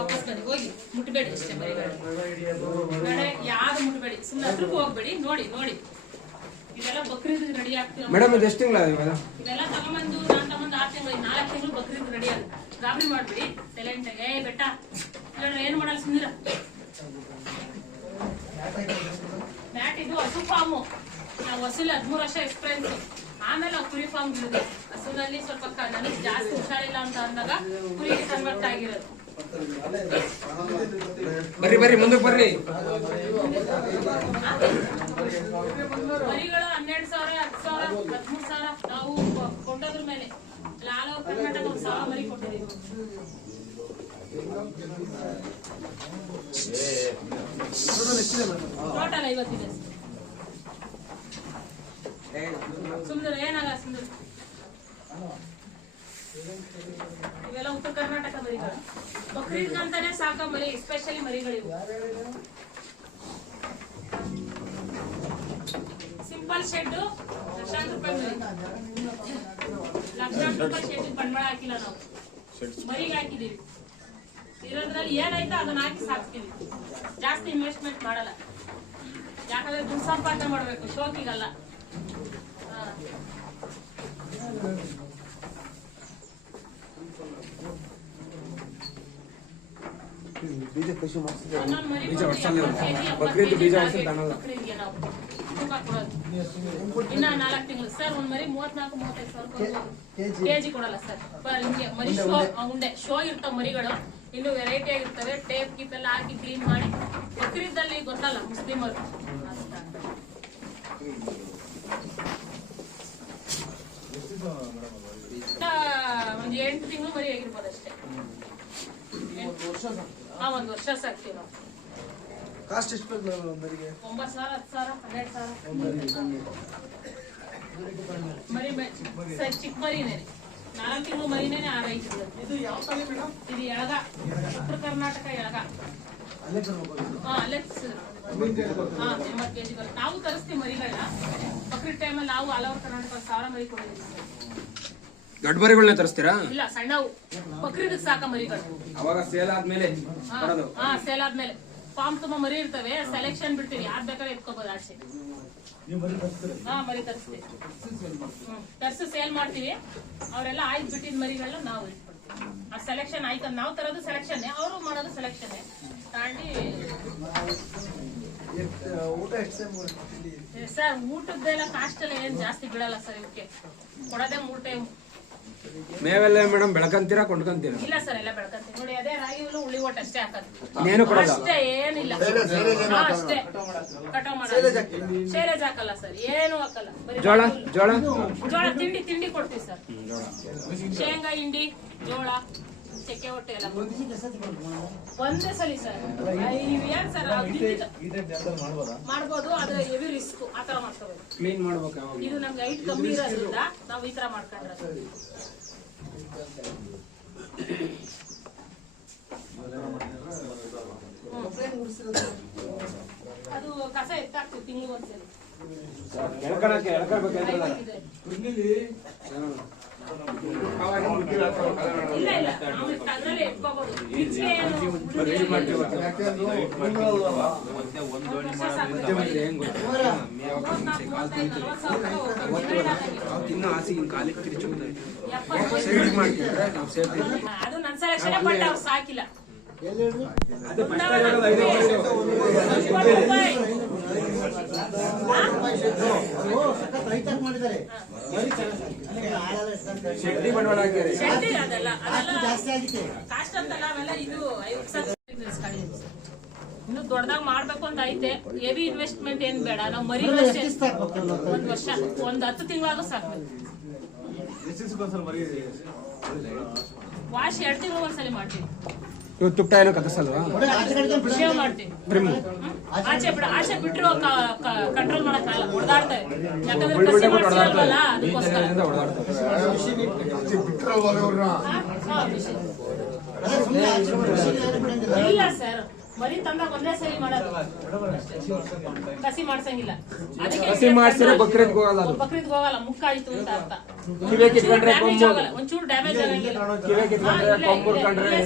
ವಾಪಸ್ ಬನ್ನಿ ಹೋಗಿ. ಮುಟ್ಬೇಡಿ ಅಷ್ಟೇ ಮರಿಗಳು. ಯಾರು ಮುಟ್ಬೇಡಿ. ಸುಮ್ಮನೆ ಹತ್ರಕ್ಕೆ ಹೋಗ್ಬೇಡಿ. ನೋಡಿ ನೋಡಿ. ಇದೆಲ್ಲ ಬಕ್ರೀದ್ ರೆಡಿ ಆಗ್ತೀವಿ ಮೇಡಮ್ ಇದು ಎಷ್ಟು ತಿಂಗಳ ಇವಾಗ? ಇದೆಲ್ಲ ತಗೊಂಬಂದು ನಾನ್ ತಗೊಂಡು ಆರು ತಿಂಗಳು ನಾಲ್ಕು ತಿಂಗಳು ಬಕ್ರೀದ್ ರೆಡಿ ಆಗುತ್ತೆ ಗಾಬರಿ ಮಾಡ್ಬೇಡಿ. ಸೈಲೆಂಟ್ ಏ ಬೆಟ್ಟ. ಇಲ್ಲಾಂದ್ರೆ ಏನ್ ಮಾಡಲ್ಲ ಸುಂದಿರ ಮ್ಯಾಟ್ ಇದು ಹಸು ಫಾರ್ಮು ನಾವು ಹಸುಲಿ ಹದಿಮೂರು ವರ್ಷ ಎಕ್ಸ್ಪೀರಿಯನ್ಸ್ ಆಮೇಲೆ ನಾವು ಕುರಿ ಫಾರ್ಮ್ ಹಸುನಲ್ಲಿ ಸ್ವಲ್ಪ ನನಗೆ ಜಾಸ್ತಿ ಹುಷಾರಿಲ್ಲ ಅಂತ ಅಂದಾಗ ಕುರಿಗೆ ಕನ್ವರ್ಟ್ ಆಗಿರೋದು. ಬರ್ರಿ ಬರ್ರಿ, ಮುಂದಕ್ಕೆ ಬರ್ರಿ. ಹನ್ನೆರಡು ಸಾವಿರ, ಹತ್ತು ಸಾವಿರ, ಹದಿಮೂರು ಸಾವಿರ ಮೇಲೆ. ಲಾಲೋ ಕರ್ನಾಟಕ ಒಂದು ಮರಿ ಕೊಟ್ಟಿದ್ದೀವಿ. ಟೋಟಲ್ ಐವತ್ತಿದೆ. ಸುಂದರ ಏನಾಗ ಸುಂದರ ಇವೆಲ್ಲ ಉತ್ತರ ಕರ್ನಾಟಕ ಮರಿಗಳು. ಬಕ್ರೀದ್ ಅಂತಾನೆ ಸಾಕ ಮರಿ ಎಸ್ಪೆಷಲಿ ಮರಿಗಳಿವು. ಸಿಂಪಲ್ ಶೆಡ್ ಲಕ್ಷಾಂತರ ರೂಪಾಯಿ ಲಕ್ಷಾಂತರ ರೂಪಾಯಿ ಶೆಡ್ ಬಂಡವಾಳ ಹಾಕಿಲ್ಲ ನಾವು. ಮರಿಗೆ ಹಾಕಿದೀವಿ ಇರೋದ್ರಲ್ಲಿ ಏನಾಯ್ತು ಅದನ್ನ ಹಾಕಿ ಸಾಕ್ತೀವಿ. ಜಾಸ್ತಿ ಇನ್ವೆಸ್ಟ್ಮೆಂಟ್ ಮಾಡಲ್ಲ. ಯಾಕಂದ್ರೆ ದುಡ್ಡು ಸಂಪಾದನೆ ಮಾಡ್ಬೇಕು, ಶೋಕಿಗಲ್ಲ ಹಾ. ಬೀಜ ಕೃಷಿ ಮಾಡಿಸಿದ್ರೆ ಒಂದೊಂದ್ ಮರಿ ಬೀಜ ಹೊಡ್ಸಲ್ಲ ಬಕ್ರೀದ್ ಕೆಜಿ ಬೀಜ ಹೊಡ್ಸಲ್ ಕೊಡೋದು. ಇನ್ನ ನಾಲ್ಕು ತಿಂಗಳು. ಸರ್ ಒಂದ್ ಮರಿ ಮೂವತ್ನಾಲ್ಕು ಮೂವತ್ತೈದು ಸಾವಿರ ಕೆಜಿ? ಕೊಡಲ್ಲ ಸರ್. ಹಿಂಗೆ ಮರಿ ಶೋ ಉಂಡೆ. ಶೋ ಇರ್ತಾವ ಮರಿಗಳು. ಇನ್ನು ವೆರೈಟಿ ಆಗಿರ್ತವೆ. ಟೇಪ್ ಗೀಪ್ ಎಲ್ಲ ಹಾಕಿ ಕ್ಲೀನ್ ಮಾಡಿ. ಬಕ್ರೀದಲ್ಲಿ ಗೊತ್ತಲ್ಲ ಮುಸ್ಲಿಮರು. ಒಂದ್ ಎಂಟು ತಿಂಗಳು ಮರಿ ಆಗಿರ್ಬೋದು ಅಷ್ಟೇ. ಒಂದ್ ವರ್ಷ ಸಾಕ್ತೀವಿ ನಾವು ಕಾಸ್ಟ್ ಎಷ್ಟು ಬೇಕು ಒಂದರಿಗೆ ಒಂಬತ್ತು ಸಾವಿರ ಹತ್ತು ಸಾವಿರ ಹನ್ನೆರಡು ಸಾವಿರ. ಮರಿ ಬೆ- ಸರ್, ಚಿಕ್ಕ ಮರಿನೇ. ನಾಲ್ಕು ತಿಂಗಳು ಮರಿನೇ ಆರೈತು ಇದು ಯಾವ ತಲೆ ಮೇಡಮ್? ಇದು ಎಳಗ ಉತ್ತರ ಕರ್ನಾಟಕ ಎಳಗ ಅಲ್ಲೇ ತರ್ಬೇಕು ಹಾ ಅಲ್ಲೇ ಸರ್. ಹಾ ಎಂಬತ್ತು ಕೆಜಿ ಬರುತ್ತೆ ನಾವು ತರಿಸ್ತೀವಿ ಮರಿಗಳನ್ನ. ಬಕ್ರೀದ್ ಟೈಮಲ್ಲಿ ನಾವು ಆಲ್ ಓವರ್ ಕರ್ನಾಟಕ ಒಂದ್ ಸಾವಿರ ಮರಿ ಕೊಡಿದ್ದೀವಿ ಸರ್. ದೊಡ್ಡ ಮರಿಗಳನ್ನ ತರಿಸ್ತೀರಾ? ಇಲ್ಲ ಸಣ್ಣವು. ಬಕ್ರೀದ್ ಸಾಕ ಮರಿಗಳು. ಅವಾಗ ಸೇಲ್ ಆದ್ಮೇಲೆ ಹಾ, ಕೊಡೋದು ಹಾ ಸೇಲ್ ಆದ್ಮೇಲೆ. ಫಾರ್ಮ್ ತುಂಬಾ ಮರಿ ಇರ್ತವೆ ಸೆಲೆಕ್ಷನ್ ಬಿಡ್ತೀವಿ. ಯಾರ್ ಬೇಕಾದ್ರೆ ಎತ್ಕೋಬಹುದು ಆಚೆ ಹಾ ಮರಿ ತರಿಸ್ತೀವಿ. ತರ್ಸು ಸೇಲ್ ಮಾಡ್ತೀವಿ. ಅವರೆಲ್ಲ ಆಯ್ತು ಬಿಟ್ಟಿದ್ ಮರಿಗಳನ್ನ ನಾವು ಇಟ್ಕೊಡ್ತೀವಿ ಆ ಸೆಲೆಕ್ಷನ್ ಆಯ್ತು ನಾವು ತರೋದು ಸೆಲೆಕ್ಷನ್ ಅವರು ಮಾಡೋದು ಸೆಲೆಕ್ಷನ್ ತಾಂಡಿ ಊಟ ಎಷ್ಟು ಸರ್ ಊಟದ್ದೆಲ್ಲ ಕಾಸ್ಟ್ ಎಲ್ಲ ಏನ್ ಜಾಸ್ತಿ ಬಿಡಲ್ಲ ಸರ್ ಇವಕ್ಕೆ. ಕೊಡೋದೇ ಮೂರ್ ಟೈಮ್ ಮೇವೆಲ್ಲ ಮೇಡಮ್ ಬೆಳಕಂತೀರಾ ಕೊಂಡ್ಕಂತೀರಾ? ಇಲ್ಲ ಸರ್ ಎಲ್ಲ ಬೆಳ್ಕಂತೀವಿ. ನೋಡಿ ಅದೇ ರಾಗಿ ಹುಲ್ಲು ಉಳ್ಳಿ ಒಟ್ಟು ಅಷ್ಟೇ ಹಾಕೋದು. ಇನ್ನೇನು ಕೊಡಲ್ಲ ಅಷ್ಟೇ ಏನಿಲ್ಲ. ಹಾ, ಅಷ್ಟೇ. ಕಟಾವ್ ಮಾಡೋದು ಶೈಲೇಜ್ ಹಾಕಲ್ಲ ಸರ್ ಏನು ಹಾಕಲ್ಲ. ಬರೀ ಜೋಳ? ಜೋಳ? ಜೋಳ ತಿಂಡಿ ತಿಂಡಿ ಕೊಡ್ತೀವಿ ಸರ್. ಶೇಂಗಾ ಹಿಂಡಿ ಜೋಳ. ಚಕ್ಕೆ ಹೊಟ್ಟೆ ಎಲ್ಲ ಒಂದೇ ಸಲ ಸರ್. ಇವ್ ಏನ್ ಸರ್ ಮಾಡ್ಬೋದಾ? ಆದ್ರೆ ಹೆವಿ ರಿಸ್ಕ್. ಆತರ ಮಾಡ್ಕೋಬೇಕು. ಕ್ಲೀನ್ ಮಾಡ್ಬೇಕು ಇದು ನಮ್ಗೆ ಹೈಟ್ ಕಮ್ಮಿ ಇರೋದ್ರಿಂದ ನಾವು ಈ ತರ ಮಾಡ್ಕೊಂಡ್ರೆ. ಅದು ಕಸ ಎತ್ತಾಕ್ತಿವಿ ತಿಂಗಳಿಗೆ ಒಂದ್ಸಲಿ ಎಳ್ಕೊಳಕ್ಕೆ ಎಳ್ಕೊಳ್ಬೇಕಂತಲ್ಲ ಐವತ್ತಿದೆ. ಆಸೆ. ಹೆಂಗ್ ತಿನ್ನೋ ಕಾಲಿಗೆ ತಿರುಚುತ್ತೆ ಸೇಫ್ಟಿ ಸೇಫ್ಟಿ ಅದು ನನ್ನ ಸೆಲೆಕ್ಷನ್ ಅವ್ರು ಸಾಕಿಲ್ಲ ಶೆಟ್ಟಿ ಬಂಡವಾಳ ಜಾಸ್ತಿ ಕಾಸ್ಟ್ ಅಂತಲ್ಲ ಅವೆಲ್ಲ ಇದು ಇನ್ನು ದೊಡ್ಡದಾಗಿ ಮಾಡ್ಬೇಕು ಅಂತ ಐತೆ. ಹೆವಿ ಇನ್ವೆಸ್ಟ್ಮೆಂಟ್ ಏನ್ ಬೇಡ. ನಾವು ಮರಿ ಒಂದ್ ವರ್ಷ ಒಂದ್ ಹತ್ತು ತಿಂಗಳಾಗ ಸಾಕು ವಾಶ್ ಎರಡು ತಿಂಗಳು ಒಂದ್ಸಲಿ ಮಾಡ್ತೀವಿ. ಇವು ತುಪ್ಪ ಏನೋ ಕತ್ತಸಲ್ವಾ ಶೇವ್ ಮಾಡ್ತೀವಿ ಟ್ರಿಮ್ ಹ್ಮ್? ಆಚೆ ಬಿಡ ಆಚೆ ಬಿಟ್ರು ಕಂಟ್ರೋಲ್ ಮಾಡಕ್ಕಾಗಲ್ಲ ಹೊಡೆದಾಡ್ತೇವೆ ಯಾಕಂದ್ರೆ ಬಿಟ್ಟು ಕಸಿ ಬಿಟ್ಟು ಮಾಡ್ಸಿರಲ್ವಲ್ಲ ಅದಕ್ಕೋಸ್ಕರ ಹೊಡೆದಾಡ್ತಾರೆ ಹಾ? ಹಾ, ಬಿಸಿ. ಇಲ್ಲ ಸರ್ ಮರಿ ತಂದಾಗ ಒಂದೇ ಸರಿ ಮಾಡೋದು. ಕಸಿ ಮಾಡ್ಸಂಗಿಲ್ಲ. ಕಸಿ ಮಾಡ್ಸಿದ್ರೆ ಬಕ್ರೀದ್ ಹೋಗಲ್ಲ ಅದು. ಬಕ್ರೀದ್ಗೆ ಹೋಗಲ್ಲ ಮುಕ್ಕಾಯ್ತು ಅಂತ ಅರ್ಥ. ಕಿವಿ ಕಿತ್ಕೊಂಡ್ರೆ ಒಂಚೂರು ಡ್ಯಾಮೇಜ್ ಆಗಂಗಿಲ್ಲ. ಕಿವಿ ಕಿತ್ಕೊಂಡ್ರೆ ಕಂಡ್ರೆ.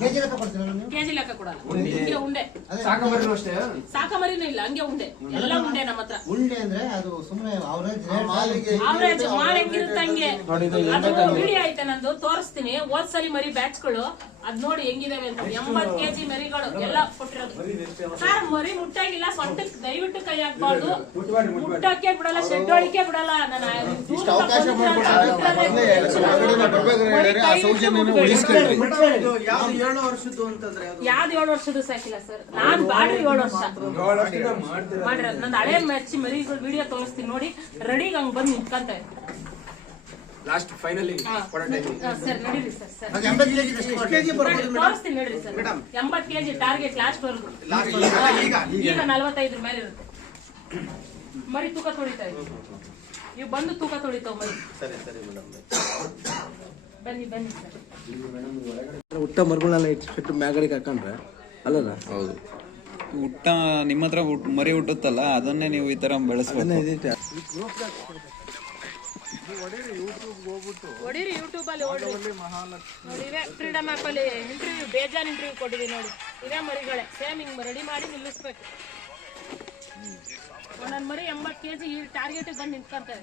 ಕೆಜಿ ಲೆಕ್ಕ ಕೊಡ್ತೀರಲ್ಲ ನೀವು? ಕೆಜಿ ಲೆಕ್ಕ ಕೊಡಲ್ಲ. ಹಿಂಗೆ ಉಂಡೆ. ಅದೇ. ಸಾಕಂಬರಿನೂ ಅಷ್ಟೇ? ಸಾಕಮರಿನೂ ಇಲ್ಲ ಹಂಗೆ ಉಂಡೆ. ಎಲ್ಲ ಉಂಡೆ ನಮ್ಮ ಹತ್ರ. ಉಂಡೆ ಅಂದ್ರೆ ಅದು ಸುಮ್ಮನೆ ಅವರೇಜ್ ಅವರೇಜ್ ಮಾಲ್ ಹೆಂಗಿರುತ್ತೆ ಹಂಗೆ ಅದು ವಿಡಿಯೋ ಐತೆ ನಂದು? ತೋರಿಸ್ತೀನಿ. ಹೋದ್ ಸರಿ ಮರಿ ಬ್ಯಾಚ್ಗಳು. ಅದ್ ನೋಡಿ ಹೆಂಗಿದಾವೆ ಅಂತ. ಎಂಬತ್ ಕೆಜಿ ಮರಿಗಳು. ಎಲ್ಲ ಕೊಟ್ಟಿರೋದು. ಸರ್ ಮರಿ ಮುಟ್ಟಾಗಿಲ್ಲ. ಸೊಂಟಕ್ಕೆ ದಯವಿಟ್ಟು ಕೈ ಹಾಕ್ಬಾರ್ದು. ಮುಟ್ಟಕ್ಕೆ ಬಿಡಲ್ಲ ಶೆಡ್ ಒಳಿಕೆ ಬಿಡಲ್ಲ. ನಾನು ಏಳು ವರ್ಷದ್ದು ಅಂತಂದ್ರೆ ಅದು. ಯಾವ್ದು ಏಳು ವರ್ಷದ್ದು ಸಾಕಿಲ್ಲ ಸರ್. ನಾನ್ ಬಾಡ್ರಿ ಏಳು ವರ್ಷ. ಮಾಡ್ರಿ ನಂದು ಹಳೆ ಮೆಚ್ಚಿ ಮರಿಗಳು ವಿಡಿಯೋ ತೋರಿಸ್ತೀನಿ ನೋಡಿ. ರೆಡಿ ಹಂಗ್ ಬಂದು ನಿಂತ್ಕಂತ ಲಾಸ್ಟ್ ಫೈನಲಿ ಸರ್ ನಡೀರಿ ಸರ್ ಸರ್. ಕೆಜಿ ಬರ್ಬೋದು ತೋರಿಸ್ತೀನಿ ನಡ್ರಿ ಸರ್. ಎಂಬತ್ ಕೆಜಿ ಟಾರ್ಗೆಟ್ ಲಾಸ್ಟ್ ವರ್ಗು ಈಗ ಈಗ ನಲವತ್ತೈದ್ರ ಮೇಲೆ ಇರುತ್ತೆ. ಮರಿ ತೂಕ ತೊಳಿತಾ ಇದೆ ಇವ್ ಬಂದು ತೂಕ ತೊಳಿತಾವ್ ಮರಿ. ಸರಿ ಸರಿ ಮೇಡಮ್. ಬನ್ನಿ ಬನ್ನಿ ಸರ್. ಹುಟ್ಟ ಮರುಗಳನ್ನ ಇಟ್ಬಿಟ್ಟು ಮ್ಯಾಗಡಿಗೆ ಹಾಕೊಂಡ್ರೆ ಅಲ್ಲಲ್ಲ? ಹೌದು. ಹುಟ್ಟ ನಿಮ್ಮ ಹತ್ರ ಹುಟ್- ಮರಿ ಹುಟ್ಟುತ್ತಲ್ಲ ಅದನ್ನೇ ನೀವು ಈ ತರ ಬೆಳೆಸ್ಬೇಕು. ಹೊಡೀರಿ ಯೂಟ್ಯೂಬ್ ಅಲ್ಲಿ ಹೊಡ್ರಿ ನೋಡಿ ಇವೇ ಫ್ರೀಡಮ್ ಆಪ್ ಅಲ್ಲಿ ಇಂಟರ್ವ್ಯೂ ಬೇಜಾನ್ ಇಂಟರ್ವ್ಯೂ ಕೊಟ್ಟಿದೆ ನೋಡಿ. ಇವೇ ಮರಿಗಳೇ. ಸೇಮ್ ಹಿಂಗ್ ರೆಡಿ ಮಾಡಿ ನಿಲ್ಲಿಸ್ಬೇಕು. ಒಂದೊಂದ್ ಮರಿ ಎಂಬತ್ ಕೆಜಿ ಈ ಟಾರ್ಗೆಟ್ ಬಂದು ನಿಂತ್ಕೊಂತಾರೆ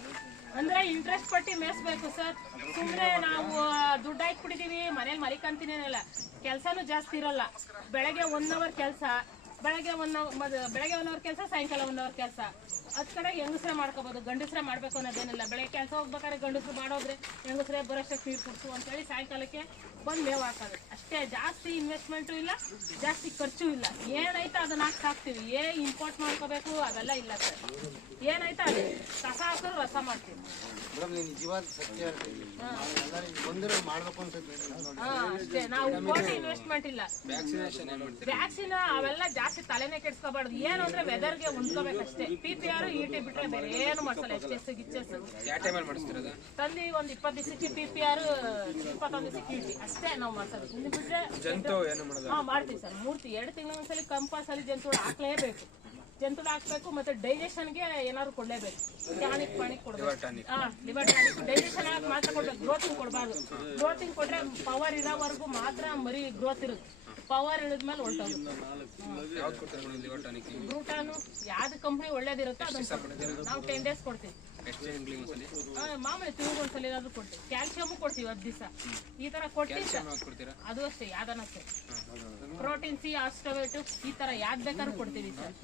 ಅಂದ್ರೆ ಇಂಟ್ರೆಸ್ಟ್ ಪಟ್ಟಿ ಮೇಯಿಸ್ಬೇಕು ಸರ್ ಸುಮ್ನೆ ನಾವು ದುಡ್ಡು ಹಾಕ್ಬಿಟ್ಟಿದೀವಿ, ಮನೇಲಿ ಅಲ್ಲ ಕೆಲ್ಸನೂ ಜಾಸ್ತಿ ಇರಲ್ಲ. ಬೆಳಗ್ಗೆ ಒನ್ ಅವರ್ ಕೆಲಸ, ಬೆಳಗ್ಗೆ ಒನ್ ಅವರ್ ಬೆಳಗ್ಗೆ ಒನ್ ಅವರ್ ಕೆಲಸ, ಸಾಯಂಕಾಲ ಒನ್ ಅವರ್ ಕೆಲಸ. ಅದ್ ಕಡೆ ಹೆಂಗಸ್ರೆ ಮಾಡ್ಕೋಬಹುದು ಗಂಡಸ್ರೆ ಮಾಡ್ಬೇಕು ಅನ್ನೋದೇನಿಲ್ಲ. ಬೆಳಗ್ಗೆ ಕೆಲಸ ಹೋಗ್ಬೇಕಾದ್ರೆ ಗಂಡಸ್ರು ಮಾಡೋದ್ರೆ ಹೆಂಗಸ್ರೆ ಬರೋಷ್ಟಕ್ಕೆ ನೀರು ಕೊಡ್ಸು ಅಂತೇಳಿ ಸಾಯಂಕಾಲಕ್ಕೆ ಬಂದು ಮೇವು ಹಾಕೋದು. ಅಷ್ಟೇ, ಜಾಸ್ತಿ ಇನ್ವೆಸ್ಟ್ಮೆಂಟು ಇಲ್ಲ, ಜಾಸ್ತಿ ಖರ್ಚು ಇಲ್ಲ. ಏನೈತೆ ಅದನ್ನ ಹಾಕಿ ಹಾಕ್ತೀವಿ. ಏ ಇಂಪೋರ್ಟ್ ಮಾಡ್ಕೋಬೇಕು, ಅದೆಲ್ಲ ಇಲ್ಲ ಸರ್ ಏನಾಯ್ತು ಅದೇ ಕಸ ಹಾಕಿದ್ರು ರಸ ಮಾಡ್ತೀವಿ. ಮೇಡಮ್ ಸತ್ಯ ಹೇಳ್ತೀನಿ ಎಲ್ಲರಿಗೂ ಬಂದಿರೋ ಮಾಡ್ಬೇಕು ಅಂತ ನೋಡಿ ಹಾ ಅಷ್ಟೇ. ನಾವು ಕೋಟಿ ಇನ್ವೆಸ್ಟ್ಮೆಂಟ್ ಇಲ್ಲ ವ್ಯಾಕ್ಸಿನ್ ಅವೆಲ್ಲ ಜಾಸ್ತಿ ತಲೆನೇ ಕೆಡ್ಸ್ಕೋಬಾರ್ದು. ಏನು ಅಂದ್ರೆ ವೆದರ್ಗೆ ಹೊಂದ್ಕೋಬೇಕಷ್ಟೇ. P P R E T ಬಿಟ್ರೆ ಬೇರೆ ಏನು ಮಾಡ್ಸಲ್ಲ. ಎಚ್ ಎಸ್ ಗಿಚ್ ಯಾವ ಟೈಮಲ್ಲಿ ಮಾಡಿಸ್ತಿರೋದು ತಂದು ಒಂದ್ ಇಪ್ಪತ್ತು ದಿವಸಕ್ಕೆ ಪಿ ಪಿ ಆರ್ ಇಪ್ಪತ್ತೊಂದು ದಿವಸಕ್ಕೆ ಇ ಟಿ ಅಷ್ಟೇ ನಾವು ಮಾಡ್ಸೋದು. ಇನ್ನು ಬಿಟ್ರೆ ಜಂತು ಏನು ಮಾಡೋದು? ಹಾ ಮಾಡ್ತೀವಿ ಸರ್. ಮೂರ್ತಿ ಎರಡು ತಿಂಗಳ ಒಂದ್ಸಲಿ ಕಂಪಲ್ಸರಿ ಜಂತು ಹಾಕ್ಲೇಬೇಕು. ಜಂತುಳು ಹಾಕ್ಬೇಕು ಮತ್ತೆ ಡೈಜೆಷನ್ಗೆ ಏನಾದ್ರು ಕೊಡ್ಲೇಬೇಕು. ಟಾನಿಕ್ ಪಾನಿಕ್ ಕೊಡ್ಬೇಕು. ಹಾ ಲಿವರ್ ಟಾನಿಕ್ ಡೈಜೆಷನ್ ಆಗಿ ಮಾತ್ರ ಕೊಡ್ಬೇಕು. ಗ್ರೋತಿಂಗ್ ಕೊಡಬಾರ್ದು. ಗ್ರೋತಿಂಗ್ ಕೊಟ್ರೆ ಪವರ್ ಇರೋವರೆಗೂ ಮಾತ್ರ ಮರಿ ಗ್ರೋತ್ ಇರುತ್ತೆ. ಪವರ್ ಇಳಿದ್ಮೇಲೆ ಟಾನಿಕ್ ಗ್ರೂಟಾನು ಯಾವ್ದು ಕಂಪ್ನಿ ಒಳ್ಳೇದಿರುತ್ತೋ ಅದನ್ನ ನಾವು ಟೆನ್ ಡೇಸ್ ಕೊಡ್ತೀವಿ. ಎಷ್ಟು ತಿಂಗಳಿಗೆ ಒಂದ್ಸಲಿ? ಆ, ಮಾಮೂಲಿ ತಿಂಗಳಿಗೊಂದ್ಸಲ ಏನಾದ್ರು ಕೊಡ್ತೀವಿ. ಕ್ಯಾಲ್ಸಿಯಂ ಕೊಡ್ತೀವಿ ಹತ್ತು ದಿವಸ. ಈ ತರ ಕೊಟ್ಟು ಯಾವ್ದು ಕೊಡ್ತೀರಾ? ಅದು ಅಷ್ಟೇ ಯಾವ್ದನಷ್ಟೇ ಪ್ರೋಟೀನ್ ಸಿ ಆಸ್ಟೋವೇಟು ಈ ತರ ಯಾವ್ದು ಬೇಕಾದ್ರೂ ಕೊಡ್ತೀವಿ ಸರ್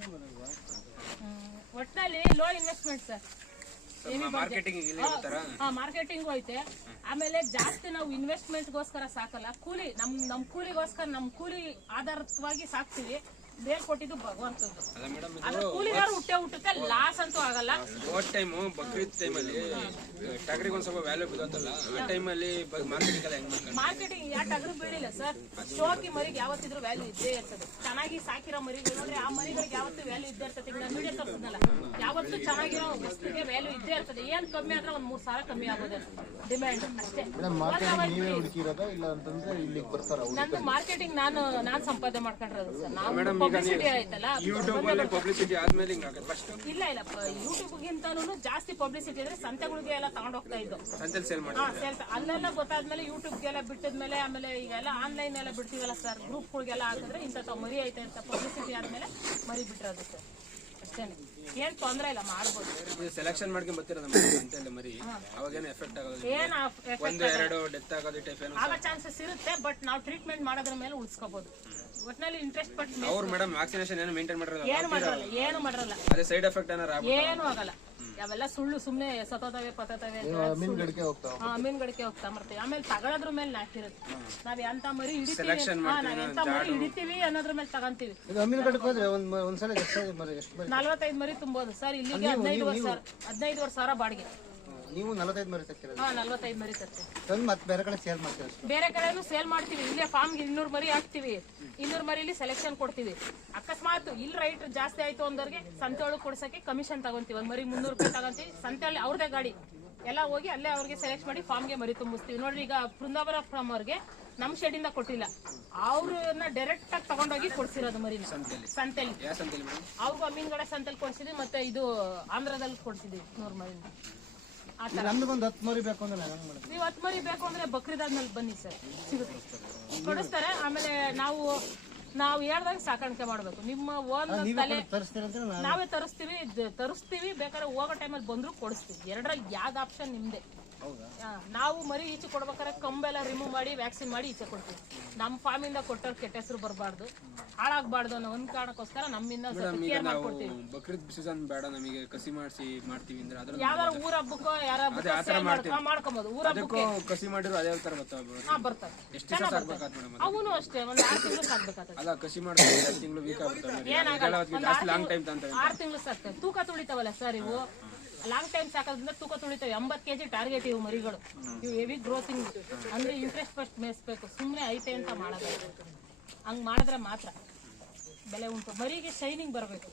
ಒಟ್ನಲ್ಲಿ ಲೋ ಇನ್ವೆಸ್ಟ್ಮೆಂಟ್ ಸರ್ ಮಾರ್ಕೆಟಿಂಗ್ ಇಲ್ಲಿ ಬರ್ತಾರಾ ಮಾರ್ಕೆಟಿಂಗ್ ಐತೆ. ಆಮೇಲೆ ಜಾಸ್ತಿ ನಾವು ಇನ್ವೆಸ್ಟ್ಮೆಂಟ್ಗೋಸ್ಕರ ಸಾಕಲ್ಲ. ಕೂಲಿ ನಮ್ ನಮ್ ಕೂಲಿಗೋಸ್ಕರ ನಮ್ ಕೂಲಿ ಆಧಾರವಾಗಿ ಸಾಕ್ತಿವಿ. ಕೊಟ್ಟಿದ್ದು ಭಗವಂತದ್ದು. ಅಲ್ಲ ಮೇಡಮ್ ಅದ್ರ ಕೂಲಿಗಾರು ಹುಟ್ಟೆ ಲಾಸ್ ಅಂತೂ ಆಗಲ್ಲ. ಓಟ್ ಟೈಮು ಬಕ್ರೀದ್ ಟೈಮಲ್ಲಿ ಟಗರಿಗೆ ಒಂದ್ ಸ್ವಲ್ಪ ವ್ಯಾಲ್ಯೂ ಬಿದ್ದಲ್ಲ ಆ ಟೈಮಲ್ಲಿ ಮಾರ್ಕೆಟಿಂಗ್ ಎಲ್ಲ ಹೆಂಗ್ ಮಾಡ್ಕೊಂಡು ಮಾರ್ಕೆಟಿಂಗ್ ಯಾ ಟಗರು ಬೀಳಿಲ್ಲ ಸರ್ ಶೋಕಿ ಮರಿಗೆ ಯಾವತ್ತಿದ್ರು ವ್ಯಾಲ್ಯೂ ಇದ್ದೇ ಇರ್ತದೆ. ಚೆನ್ನಾಗಿ ಸಾಕಿರೋ ಮರಿಗಳು ಅಂದ್ರೆ ಆ ಮರಿಗಳಿಗೆ ಯಾವತ್ತೂ ವ್ಯಾಲ್ಯೂ ಇದ್ದೇ ಇರ್ತದೆ. ಈಗ ನಾನು ವಿಡಿಯೋ ಯಾವತ್ತೂ ಚೆನ್ನಾಗಿರೋ ವಸ್ತುಗೆ ವ್ಯಾಲ್ಯೂ ಇದ್ದೇ ಇರ್ತದೆ. ಏನ್ ಕಮ್ಮಿ ಆದ್ರೆ ಒಂದ್ ಮೂರ್ ಸಾವಿರ ಕಮ್ಮಿ ಆಗೋದು ಡಿಮ್ಯಾಂಡ್ ಅಷ್ಟೇ. ನೀವೇ ಹುಡುಕಿರೋದ? ಇಲ್ಲ ಅಂತಂದ್ರೆ ಇಲ್ಲಿಗೆ ಬರ್ತಾರ ನಂದು ಮಾರ್ಕೆಟಿಂಗ್ ನಾನು ನಾನ್ ಸಂಪಾದನೆ ಮಾಡ್ಕೊಂಡಿರೋದು ಸರ್ ನಾವು ಪಬ್ಲಿಸಿಟಿ ಆಯ್ತಲ್ಲ ಯೂಟ್ಯೂಬ್ ಅಲ್ಲಿ ಪಬ್ಲಿಸಿಟಿ ಆದ್ಮೇಲೆ ಫಸ್ಟ್. ಇಲ್ಲ ಇಲ್ಲ ಯೂಟ್ಯೂಬ್ಗಿಂತನೂ ಜಾಸ್ತಿ ಪಬ್ಲಿಸಿಟಿ ಅಂದ್ರೆ ಸಂತೆಗಳಿಗೆ ಎಲ್ಲ ತಗೊಂಡ್ ಹೋಗ್ತಾ ಇದ್ದು. ಸಂತೆಲ್ ಸೇಲ್ ಮಾಡಿ ಹಾ ಸೇಲ್ಸ್ ಅಲ್ಲೆಲ್ಲ ಗೊತ್ತಾದ್ಮೇಲೆ ಯೂಟ್ಯೂಬ್ಗೆಲ್ಲ ಬಿಟ್ಟಿದ್ಮೇಲೆ ಆಮೇಲೆ ಈಗೆಲ್ಲ ಆನ್ಲೈನ್ ಎಲ್ಲ ಬಿಡ್ತೀವಲ್ಲ ಸರ್ ಗ್ರೂಪ್ಗಳಿಗೆಲ್ಲ ಹಾಕಿದ್ರೆ ಇಂಥ ಮರಿ ಐತೆ ಅಂತ ಪಬ್ಲಿಸಿಟಿ ಆದ್ಮೇಲೆ ಮರಿ ಅದು ಸರ್ ಅಷ್ಟೇನೆ. ಏನ್ ತೊಂದ್ರೆ ಇಲ್ಲ ಮಾಡ್ಬೋದು. ಇದು ಸೆಲೆಕ್ಷನ್ ಮಾಡ್ಕೊಂಡ್ ಬರ್ತೀರ ನಮ್ಮ ಮರಿ. ಅವಾಗೇನು ಎಫೆಕ್ಟ್ ಆಗೋದು ಏನ್ ಒಂದು ಎರಡು ಡೆತ್ ಆಗೋದು ಟೈಪ್ ಏನು ಆಗೋ ಚಾನ್ಸಸ್ ಇರುತ್ತೆ ಬಟ್ ನಾವು ಟ್ರೀಟ್ಮೆಂಟ್ ಮಾಡೋದ್ರ ಮೇಲೆ ಉಳಿಸ್ಕೋಬಹುದು ಒಟ್ನಲ್ಲಿ ಇಂಟ್ರೆಸ್ಟ್ ಪಟ್ಟು ಅವ್ರು ಮೇಡಮ್ ವ್ಯಾಕ್ಸಿನೇಷನ್ ಏನು ಮೇಂಟೈನ್ ಮಾಡಿರಲ್ಲ? ಏನು ಮಾಡಿರಲ್ಲ ಏನು ಮಾಡಿರಲ್ಲ. ಅದೇ ಸೈಡ್ ಎಫೆಕ್ಟ್ ಏನಾರ ಏನು ಆಗಲ್ಲ. ಅವೆಲ್ಲ ಸುಳ್ಳು ಸುಮ್ನೆ ಸತೋತವೆ ಪತತವೆ ಮೀನ್ಗಡಿಕೆ ಹೋಗ್ತಾವ ಮೀನ್ಗಡಿಕೆ ಹೋಗ್ತಾ ಬರ್ತೀವಿ ಆಮೇಲೆ ತಗೊಳೋದ್ರ ಮೇಲೆ ನಾಕಿರುತ್ತೆ ನಾವ್ ಎಂತ ಮರಿ ಹಿಡಿತೀವಿ ಹಾ, ನಾವ್ ಎಂತ ಮರಿ ಹಿಡಿತೀವಿ ಅನ್ನೋದ್ರ ಮೇಲೆ ತಗಂತೀವಿ. ಈಗ ಮೀನುಗಡಕ್ಕೆ ಹೋದ್ರೆ ಒಂದ್ ಮ- ಒಂದ್ಸಲ ಮರಿ ಎಷ್ಟು ಮರಿ? ನಲ್ವತ್ತೈದು ಮರಿ ತುಂಬೋದು. ಸರ್ ಇಲ್ಲಿಗೆ ಹದಿನೈದು ವರ್ಷ ಹದಿನೈದುವರೆ ಸಾವಿರ ಬಾಡಿಗೆ. ನೀವು ನಲವತ್ತೈದು ಮರಿ ತರ್ತೀರ ಹಾ ನಲ್ವತ್ತೈದು ಮರಿ ತರ್ತೀವಿ. ತಂದು ಮತ್ತೆ ಬೇರೆ ಕಡೆ ಸೇಲ್ ಮಾಡ್ತೀರ ಬೇರೆ ಕಡೆನೂ ಸೇಲ್ ಮಾಡ್ತೀವಿ. ಇಲ್ಲೇ ಫಾರ್ಮ್ಗೆ ಇನ್ನೂರು ಮರಿ ಹಾಕ್ತಿವಿ. ಇನ್ನೂರು ಮರಿಲಿ ಸೆಲೆಕ್ಷನ್ ಕೊಡ್ತೀವಿ. ಅಕಸ್ಮಾತ್ ಇಲ್ಲಿ ರೈಟ್ ಜಾಸ್ತಿ ಆಯ್ತು ಅಂದವ್ರಿಗೆ ಸಂತೆ ಒಳಗೆ ಕೊಡ್ಸಕ್ಕೆ ಕಮಿಷನ್ ತಗೊಂತೀವಿ. ಒಂದ್ ಮರಿ ಮುನ್ನೂರು ರೂಪಾಯಿ ತಗೊಂತೀವಿ. ಸಂತೆಯಲ್ಲಿ ಅವ್ರದೇ ಗಾಡಿ. ಎಲ್ಲ ಹೋಗಿ ಅಲ್ಲೇ ಅವ್ರಿಗೆ ಸೆಲೆಕ್ಟ್ ಮಾಡಿ ಫಾರ್ಮ್ಗೆ ಮರಿ ತುಂಬಿಸ್ತೀವಿ. ನೋಡ್ರಿ ಈಗ ಬೃಂದಾವನ ಫಾರ್ಮ್ ಅವ್ರಿಗೆ ನಮ್ ಶೆಡ್ ಇಂದ ಕೊಟ್ಟಿಲ್ಲ. ಅವ್ರನ್ನ ಡೈರೆಕ್ಟ್ ಆಗಿ ತಗೊಂಡೋಗಿ ಕೊಡ್ಸಿರೋದು ಮರಿನ. ಸಂತೆಲಿ. ಅವ್ರಿಗೂ ಸಂತೆಲಿ ಮೇಡಮ್ ಅವ್ರಿಗೂ ಮೀನುಗಡೆ ಸಂತೆಲಿ ಕೊಡ್ಸಿದ್ವಿ ಮತ್ತೆ ಇದು ಆಂಧ್ರದಲ್ಲಿ ಕೊಡ್ಸಿದ್ವಿ ನೂರು ಮರಿನ. ಬಂದು ಹತ್ತು ಮರಿ ಬೇಕು ಅಂದ್ರೆ ನಾನು ಹೆಂಗ್ ನೀವು ಹತ್ತು ಮರಿ ಬೇಕು ಅಂದ್ರೆ ಬಕ್ರೀದಾದ್ಮೇಲೆ ಬನ್ನಿ ಸರ್. ಸಿಗುತ್ತೆ. ಕೊಡಿಸ್ತಾರೆ ಆಮೇಲೆ ನಾವು ನಾವು ಹೇಳ್ದಾಗ ಸಾಕಾಣಿಕೆ ಮಾಡ್ಬೇಕು. ನಿಮ್ಮ ಓನ್ ತಲೆ ನಾವೇ ತರಿಸ್ತೀವಿ ತರಿಸ್ತೀವಿ ಬೇಕಾದ್ರೆ ಹೋಗೋ ಟೈಮಲ್ಲಿ ಬಂದ್ರು ಕೊಡಿಸ್ತೀವಿ. ಎರಡರಲ್ಲಿ ಯಾವ್ದು ಆಪ್ಷನ್ ನಿಮ್ದೆ? ನಾವು ಮರಿ ಈಚೆ ಕೊಡ್ಬೇಕಾದ್ರೆ ಕಂಬೆಲ್ಲ ರಿಮೂವ್ ಮಾಡಿ ವ್ಯಾಕ್ಸಿನ್ ಮಾಡಿ ಈಚೆ ಕೊಡ್ತೀವಿ. ನಮ್ಮ ಫಾರ್ಮಿಂದ ಕೊಟ್ಟವ್ರು ಕೆಟ್ಟ ಹೆಸರು ಬರಬಾರ್ದು. ಹಾಳಾಗಬಾರ್ದು ಅನ್ನೋ ಒಂದ್ ಕಾರಣಕ್ಕೋಸ್ಕರ ನಮ್ಮಿಂದ ಬಕ್ರೀದ್ ಸೀಸನ್ ಬೇಡ ನಮಗೆ ಕಸಿ ಮಾಡಿಸಿ ಮಾಡ್ತೀವಿ ಅಂದ್ರೆ ಅದ್ರ ಯಾವ್ದಾರ ಊರ ಹಬ್ಬಕ್ಕೋ ಯಾರ ಮಾಡ್ಕೊಬೋದು. ಊರ ಅದಕ್ಕೂ ಕಸಿ ಮಾಡಿದ್ರು ಅದೇ ತರ ಬರ್ತಾವ ಎಷ್ಟು ದಿವಸ ಸಾಕ್ಬೇಕಾದ್ ಮೇಡಮ್ ಅವನು ಅಷ್ಟೇ ಒಂದು ಆರು ತಿಂಗಳು ಸಾಕ್ಬೇಕಾಗ್ತದೆ ಅಲ್ಲ ಕಸಿ ಮಾಡಿದ್ರೆ ಎರಡು ತಿಂಗಳು ವೀಕ್ ಆಗ್ಬಿಡ್ತಾವೆ ಜಾಸ್ತಿ ಲಾಂಗ್ ಟೈಮ್ ತಂತ ಆರು ತಿಂಗಳು ಸಾಕ್ತವೆ ತೂಕ ತುಳಿತಾವಲ್ಲ ಸರ್ ಇವು? ಲಾಂಗ್ ಟೈಮ್ ಸಾಕೋದ್ರಿಂದ ತೂಕ ತುಳಿತಾವೆ. ಎಂಬತ್ತು ಕೆಜಿ ಟಾರ್ಗೆಟ್ ಇವು ಮರಿಗಳು. ಇವು ಹೆವಿ ಗ್ರೋತಿಂಗ್ ಅಂದ್ರೆ ಇಂಟ್ರೆಸ್ಟ್ ಫಸ್ಟ್ ಮೇಯಿಸ್ಬೇಕು. ಸುಮ್ಮನೆ ಐತೆ ಅಂತ ಮಾಡೋದು ಹಂಗ್ ಮಾಡಿದ್ರೆ ಮಾತ್ರ ಬೆಲೆ ಉಂಟು. ಮರಿಗೆ ಶೈನಿಂಗ್ ಬರಬೇಕು.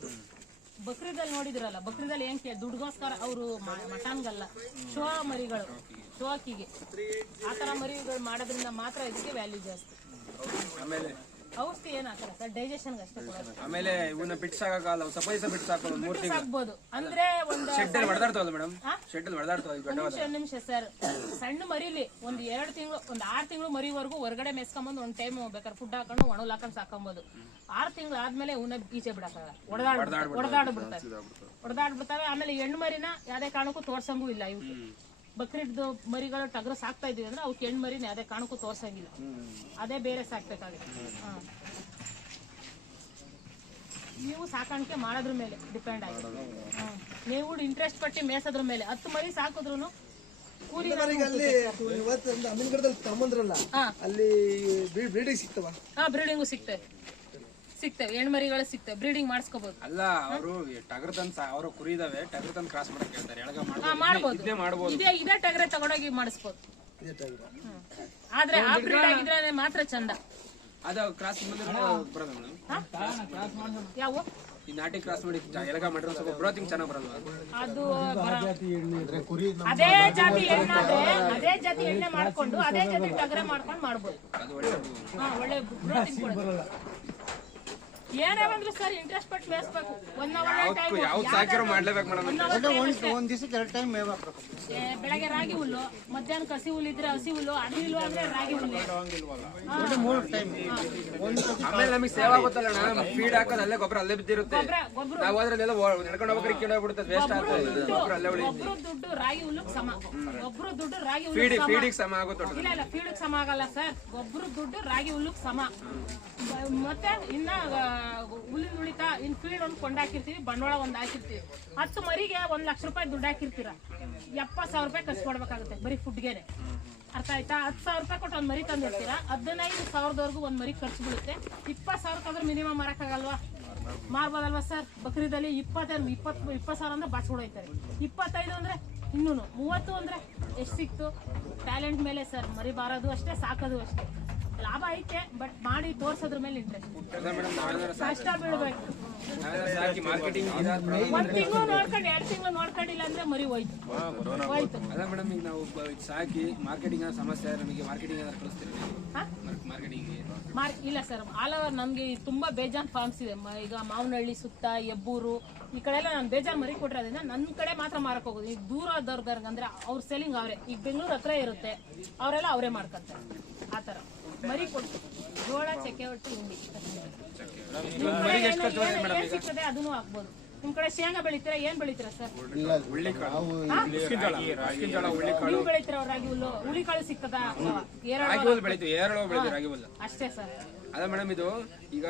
ಬಕ್ರಿದಲ್ಲಿ ನೋಡಿದ್ರಲ್ಲ, ಬಕ್ರಿದಲ್ಲಿ ಏನ್ ದುಡ್ಗೋಸ್ಕರ ಅವರು ಮಟನ್ಗಲ್ಲ ಶೋ ಮರಿಗಳು ಶೋಕಿಗೆ ಆ ಥರ ಮರಿಗಳು ಮಾಡೋದ್ರಿಂದ ಮಾತ್ರ ಇದಕ್ಕೆ ವ್ಯಾಲ್ಯೂ ಜಾಸ್ತಿ. ಔಷಧಿ ಏನ್ ಹಾಕಲ್ಲ ಸರ್? ಡೈಜೆಷನ್ಗೆ ಅಷ್ಟೇ ಕೊಡೋದು. ಆಮೇಲೆ ಇವನ್ನ ಬಿಟ್ಸಾಗಲ್ಲ ಸಪೈಸ ಬಿಟ್ಸಾಕೋದು ಒಂದು ಮೂರು ತಿಂಗಳು. ಸಾಕ್ಬೋದು ಅಂದ್ರೆ ಒಂದು ಶೆಡ್ ಅಲ್ಲಿ ಹೊಡೆದಾಡ್ತಾವಲ್ಲ ಮೇಡಮ್ ಶೆಡ್ ಅಲ್ಲಿ ಹೊಡೆದಾಡ್ತಾವ ಒಂದ್ ನಿಮಿಷ ಒಂದ್ ನಿಮಿಷ ಸರ್. ಸಣ್ಣ ಮರಿಲಿ ಒಂದ್ ಎರಡ್ ತಿಂಗಳು ಒಂದ್ ಆರ್ ತಿಂಗಳು ಮರಿವರೆಗೂ ಹೊರಗಡೆ ಮೆಸ್ಕೊಂಬಂದು ಒಂದ್ ಟೈಮ್ ಬೇಕಾದ್ರೆ ಫುಡ್ ಹಾಕೊಂಡು ಒಣಲ್ ಹಾಕೊಂಡ್ ಸಾಕೊಂಬೋದು ಆರ್ ತಿಂಗಳು ಆದ್ಮೇಲೆ ಇವನ್ನ ಈಚೆ ಬಿಡಕ್ಕಾಗಲ್ಲ. ಹೊಡೆದಾಡ್ ಹೊಡೆದಾಡ್ಬಿಡ್ತಾರೆ ಹೊಡೆದಾಡ್ಬಿಡ್ತವೆ ಆಮೇಲೆ ಹೆಣ್ಣು ಮರಿನ ಯಾವ್ದೇ ಕಾರಣಕ್ಕೂ ತೋರ್ಸಂಗೂ ಇಲ್ಲ ಇವ್ಕೆ. ಬಕ್ರೀದ್ದು ಮರಿಗಳು ಟಗರು ಸಾಕ್ತಾ ಇದೀವಿ ಅಂದ್ರೆ ಅವ್ಕೆ ಹೆಣ್ಣು ಮರಿನೇ ಅದೇ ಕಾಣಕ್ಕೂ ತೋರ್ಸಂಗಿಲ್ಲ. ಅದೇ ಬೇರೆ ಸಾಕ್ಬೇಕಾಗುತ್ತೆ. ಹಾ. ನೀವು ಸಾಕಾಣಿಕೆ ಮಾಡೋದ್ರ ಮೇಲೆ ಡಿಪೆಂಡ್ ಆಗಿ ಹ್ಮ್. ನೀವು ಇಂಟ್ರೆಸ್ಟ್ ಪಟ್ಟಿ ಮೇಸದ್ರ ಮೇಲೆ. ಹತ್ತು ಮರಿ ಸಾಕಿದ್ರು ಕೂಲಿ ಅಲ್ಲಿ ಇವತ್ತು ಹಾ. ಅಲ್ಲಿ ಬ್ರೀಡಿಂಗ್ ಸಿಗ್ತವ? ಹಾ ಬ್ರೀಡಿಂಗು ಸಿಗ್ತವೆ ಹೆಣ್ಮರಿಗಳು ಸಿಗ್ತವೆ ಬ್ರೀಡಿಂಗ್ ಮಾಡಿಸ್ಕೋಬಹುದು ಅಲ್ಲ ಅವರು ಟಗರ್ ತಂದ್ ಅವರು ಕುರಿ ಇದಾವೆ ಟಗರ್ ತಂದ್ ಕ್ರಾಸ್ ಮಾಡಕ್ ಹೇಳ್ತಾರೆ. ಎಳಗ ಮಾಡ್ಬೋದು ಮಾಡ್ಬೋದು. ಇದನ್ನೇ ಮಾಡ್ಬೋದು. ಇದೇ ಇದೇ ಟಗರೆ ತಗೊಂಡೋಗಿ ಮಾಡಿಸ್ಬೋದು. ಹ್ಮ್. ಆದ್ರೆ ಆ ಬ್ರೀಡ್ ಆಗಿದ್ರೆ ಮಾತ್ರ ಚಂದ. ಅದು ಕ್ರಾಸ್ ಬರೋದು ಮೇಡಮ್. ಯಾವ? ಈ ನಾಟಿ ಕ್ರಾಸ್ ಮಾಡಿ ಎಳಗ ಮಾಡಿರೋ ಸ್ವಲ್ಪ ಬ್ರೋತಿಂಗ್ ಚೆನ್ನಾಗಿ ಬರಲ್ವಾ? ಅದು ಬರ- ಅದೇ ಜಾತಿ ಅದೇ ಜಾತಿ ಎಣ್ಣೆ ಮಾಡ್ಕೊಂಡು ಅದೇ ಜಾತಿ ಟಗ್ರೆ ಮಾಡ್ಕೊಂಡು ಮಾಡ್ಬೋದು. ಅದು ಹಾ ಒಳ್ಳೆ growth ಕೊಡುತ್ತೆ. ಏನೇ ಬಂದ್ರು ಸರ್ ಇಂಟ್ರೆಸ್ಟ್ ಪಟ್ಟು ಒಳ್ಳೆ ಟೈಮ್ ಯಾವ್ದು ಸಾಕಿರೋ ಮಾಡ್ಲೇಬೇಕು ಮೇಡಮ್. ಒಂದ್ ಒಂದ್ ದಿವಸಕ್ಕೆ ಎರಡು ಟೈಮ್ ಮೇವ್ ಹಾಕ್ಬೇಕು. ಬೆಳಗ್ಗೆ ರಾಗಿ ಹುಲ್ಲು ಮಧ್ಯಾಹ್ನ ಹಸಿ ಹುಲ್ಲು ಇದ್ರೆ ಹಸಿ ಹುಲ್ಲು ಅದು ಇಲ್ವಾ ಅಂದ್ರೆ ರಾಗಿ ಹುಲ್ಲು. ಒಟ್ಟು ಮೂರು ಟೈಮ್ ಒಂದ್ ಸತಿ ಆಮೇಲೆ ನಮಗೆ ಸೇವ್ ಆಗುತ್ತಲ್ಲ ಅಣ್ಣ ಫೀಡ್ ಹಾಕೋದು ಅಲ್ಲೇ ಗೊಬ್ಬರ ಅಲ್ಲೇ ಬಿದ್ದಿರುತ್ತೆ. ಗೊಬ್ಬರ ಗೊಬ್ಬರ ನಾವು ಅದ್ರಲ್ಲೆಲ್ಲ ನಡ್ಕೊಂಡು ಹೋಗ್ಬೇಕಾದ್ರೆ ಕೆಳಬಿಡುತ್ತೆ ವೇಸ್ಟ್ ಆಗ್ತದೆ. ಗೊಬ್ಬರ ಅಲ್ಲೇ ಒಬ್ರು ದುಡ್ಡು ರಾಗಿ ಹುಲ್ಲುಕ್ ಸಮ. ಒಬ್ರು ದುಡ್ಡು ರಾಗಿ ಫೀಡಿ ಫೀಡಿಗೆ ಸಮ. ಆಗುತ್ತೆ ಇಲ್ಲ ಇಲ್ಲ ಫೀಡ್ ಸಮ ಆಗಲ್ಲ ಸರ್. ಗೊಬ್ರ ದುಡ್ಡು ರಾಗಿ ಹುಲ್ಲುಕ್ ಸಮ. ಬ- ಮತ್ತೆ ಇನ್ನ ಆ, ಹುಲ್ಲಿನ ಒಂದು ಕೊಂಡಾಕಿರ್ತೀವಿ ಬಂಡವಾಳ ಒಂದು ಹಾಕಿರ್ತೀವಿ. ಹತ್ತು ಮರಿಗೆ ಒಂದ್ ಲಕ್ಷ ರೂಪಾಯಿ ದುಡ್ಡು ಹಾಕಿರ್ತೀರ? ಎಪ್ಪತ್ ಸಾವಿರ ರೂಪಾಯಿ ಖರ್ಚು ಮಾಡ್ಬೇಕಾಗುತ್ತೆ ಬರೀ ಫುಡ್ಗೆನೆ. ಅರ್ಥ ಆಯ್ತಾ? ಹತ್ತು ಸಾವಿರ ರೂಪಾಯಿ ಕೊಟ್ಟು ಒಂದು ಮರಿ ತಂದಿರ್ತೀರಾ? ಹದಿನೈದು ಸಾವಿರದವರೆಗೂ ಒಂದು ಮರಿ ಖರ್ಚು ಬೀಳುತ್ತೆ. ಇಪ್ಪತ್ತು ಸಾವಿರಕ್ಕಾದ್ರೂ ಮಿನಿಮಮ್ ಮಾರಕ್ಕಾಗಲ್ವಾ? ಮಾರ್ಬೋದಲ್ವಾ ಸರ್? ಬಕ್ರೀದಲ್ಲಿ ಇಪ್ಪತ್ತೈದು, ಇಪ್ಪತ್ತು ಇಪ್ಪತ್ತು ಸಾವಿರ ಅಂದ್ರೆ ಬಾಚ್ಕೊಂಡು ಹೋಯ್ತಾರೆ. ಇಪ್ಪತ್ತೈದು ಅಂದ್ರೆ ಇನ್ನೂನು, ಮೂವತ್ತು ಅಂದ್ರೆ ಎಷ್ಟು ಸಿಕ್ತು? ಟ್ಯಾಲೆಂಟ್ ಮೇಲೆ ಸರ್, ಮರಿ ಬಾರೋದು ಅಷ್ಟೇ, ಸಾಕೋದು ಅಷ್ಟೇ. ಲಾಭ ಐತೆ ಬಟ್ ಮಾಡಿ ತೋರ್ಸೋದ್ರ ಮೇಲೆ ಇಂಟ್ರೆಸ್ಟ್ ಕಷ್ಟ ಬೀಳ್ಬೇಕು. ಸಾಕಿ ಮಾರ್ಕೆಟಿಂಗ್ ಒಂದ್ ತಿಂಗಳು ನೋಡ್ಕೊಂಡು ಎರಡ್ ತಿಂಗಳು ನೋಡ್ಕೊಂಡಿಲ್ಲ ಅಂದ್ರೆ ಮರಿ ಹೋಯ್ತು. ಹೋಯ್ತು. ಅಲ್ಲ ಮೇಡಮ್ ಈಗ ನಾವು ಇದ್ ಸಾಕಿ ಮಾರ್ಕೆಟಿಂಗ್ ಸಮಸ್ಯೆ ನಮಗೆ ಮಾರ್ಕೆಟಿಂಗ್ ಏನಾದ್ರು ಕಳಿಸ್ತೀರಿ? ಹಾ? ಮಾರ್ಕೆಟಿಂಗ್ ಮಾರ್ ಇಲ್ಲ ಸರ್ ಆಲ್ ಓವರ್ ನಮ್ಗೆ ತುಂಬಾ ಬೇಜಾನ್ ಫಾರ್ಮ್ಸ್ ಇದೆ. ಮ- ಈಗ ಮಾವನಹಳ್ಳಿ ಸುತ್ತ ಎಬ್ಬೂರು ಈ ಕಡೆ ಎಲ್ಲ ನಾನು ಬೇಜಾನ್ ಮರಿ ಕೊಟ್ಟಿರೋದ್ರಿಂದ ನನ್ನ ಕಡೆ ಮಾತ್ರ ಮಾರಕ್ ಹೋಗೋದು. ಈಗ ದೂರ ದರ್ಗರ್ಗ ಅಂದ್ರೆ ಅವ್ರ ಸೆಲ್ಲಿಂಗ್ ಅವರೇ. ಈಗ ಬೆಂಗಳೂರು ಹತ್ರ ಇರುತ್ತೆ ಅವರೆಲ್ಲ ಅವರೇ ಮಾಡ್ಕೊಂತಾರೆ. ಆತರ ಥರ. ಮರಿ ಕೊಟ್ಟು ಜೋಳ ಚಕ್ಕೆ ಹೊಟ್ಟು ಹಿಂಡಿ ಸಿಗ್ತದೆ ಅದನ್ನು ಹಾಕ್ಬೋದು. ನಿಮ್ ಕಡೆ ಶೇಂಗಾ ಬೆಳಿತೀರಾ? ಏನ್ ಬೆಳಿತೀರಾ ಸರ್? ಇಲ್ಲ ನಾವು ಬೆಳಿತೀರಾ ರಾಗಿ ಹುಲ್ಲು? ಹುಳಿಕಾಳು ಸಿಗ್ತದ? ರಾಗಿ ಹುಲ್ ಬೆಳಿತೀವಿ ಏರಳು ಬೆಳಿತೀವಿ ರಾಗಿ ಹುಲ್ಲ. ಅಷ್ಟೇ ಸರ್. ಅದ ಮೇಡಮ್ ಇದು ಈಗ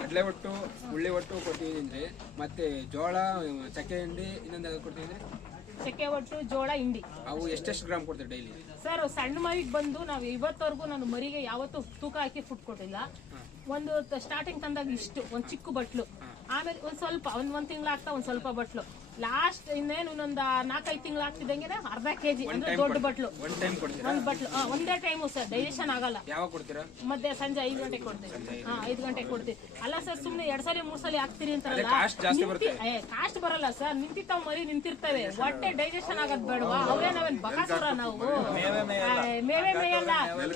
ಕಡಲೆ ಒಟ್ಟು ಉಳ್ಳಿ ಒಟ್ಟು ಕೊಟ್ಟಿದ್ದೀನಿ ಅಂದ್ರೆ ಮತ್ತೆ ಜೋಳ ಚಕ್ಕೆ ಹಿಂಡಿ ಇನ್ನೊಂದು ಅಂದ್ರೆ? ಚಕ್ಕೆ ಒಟ್ಟು ಜೋಳ ಹಿಂಡಿ. ಅವು ಎಷ್ಟೆಷ್ಟು ಗ್ರಾಮ್ ಕೊಡ್ತೀವಿ ಡೈಲಿ ಸರ್ ಸಣ್ಣ ಮರಿಗೆ ಬಂದು ನಾವು ಇವತ್ತವರೆಗೂ ನಾನು ಮರಿಗೆ ಯಾವತ್ತೂ ತೂಕ ಹಾಕಿ ಫುಡ್ ಕೊಟ್ಟಿಲ್ಲ. ಒಂದು ಸ್ಟಾರ್ಟಿಂಗ್ ತಂದಾಗ ಇಷ್ಟು ಒಂದ್ ಚಿಕ್ಕ ಬಟ್ಲು. ಆಮೇಲೆ ಒಂದ್ ಸ್ವಲ್ಪ ಒಂದ್ ಒಂದ್ ತಿಂಗಳಾಗ್ತಾ ಒಂದ್ ಸ್ವಲ್ಪ ಬಟ್ಲು. ಲಾಸ್ಟ್ ಇನ್ನೇನು ಇನ್ನೊಂದ್ ನಾಲ್ಕೈದು ತಿಂಗಳು ಆಗ್ತಿದ್ದಂಗೆ ಅರ್ಧ ಕೆಜಿ ಅಂದ್ರೆ ದೊಡ್ಡ ಬಟ್ಲು ಒಂದ್ ಬಟ್ಲು ಒಂದೇ ಟೈಮು ಸರ್ ಡೈಜೆಷನ್ ಆಗಲ್ಲ. ಮಧ್ಯೆ ಸಂಜೆ ಐದು ಗಂಟೆಗೆ ಕೊಡ್ತೀವಿ ಹಾ ಐದು ಗಂಟೆಗೆ ಕೊಡ್ತೀವಿ ಅಲ್ಲ ಸರ್ ಸುಮ್ನೆ ಎರಡ್ ಸಲ ಮೂರ್ ಸಲ ಹಾಕ್ತೀರಿ ಅಂತಾರಲ್ಲ. ಕಾಸ್ಟ್ ಬರಲ್ಲ ಸರ್ ನಿಂತಿರ್ತಾವ ಮರಿ ನಿಂತಿರ್ತವೆ. ಒಟ್ಟೆ ಡೈಜೆಷನ್ ಆಗೋದ್ ಬೇಡವಾ? ಅವರೇ ನಾವೇನ್ ಬಕಾಸುರ ನಾವು? ಮೇವೆ ಮೇಯಲ್ಲ.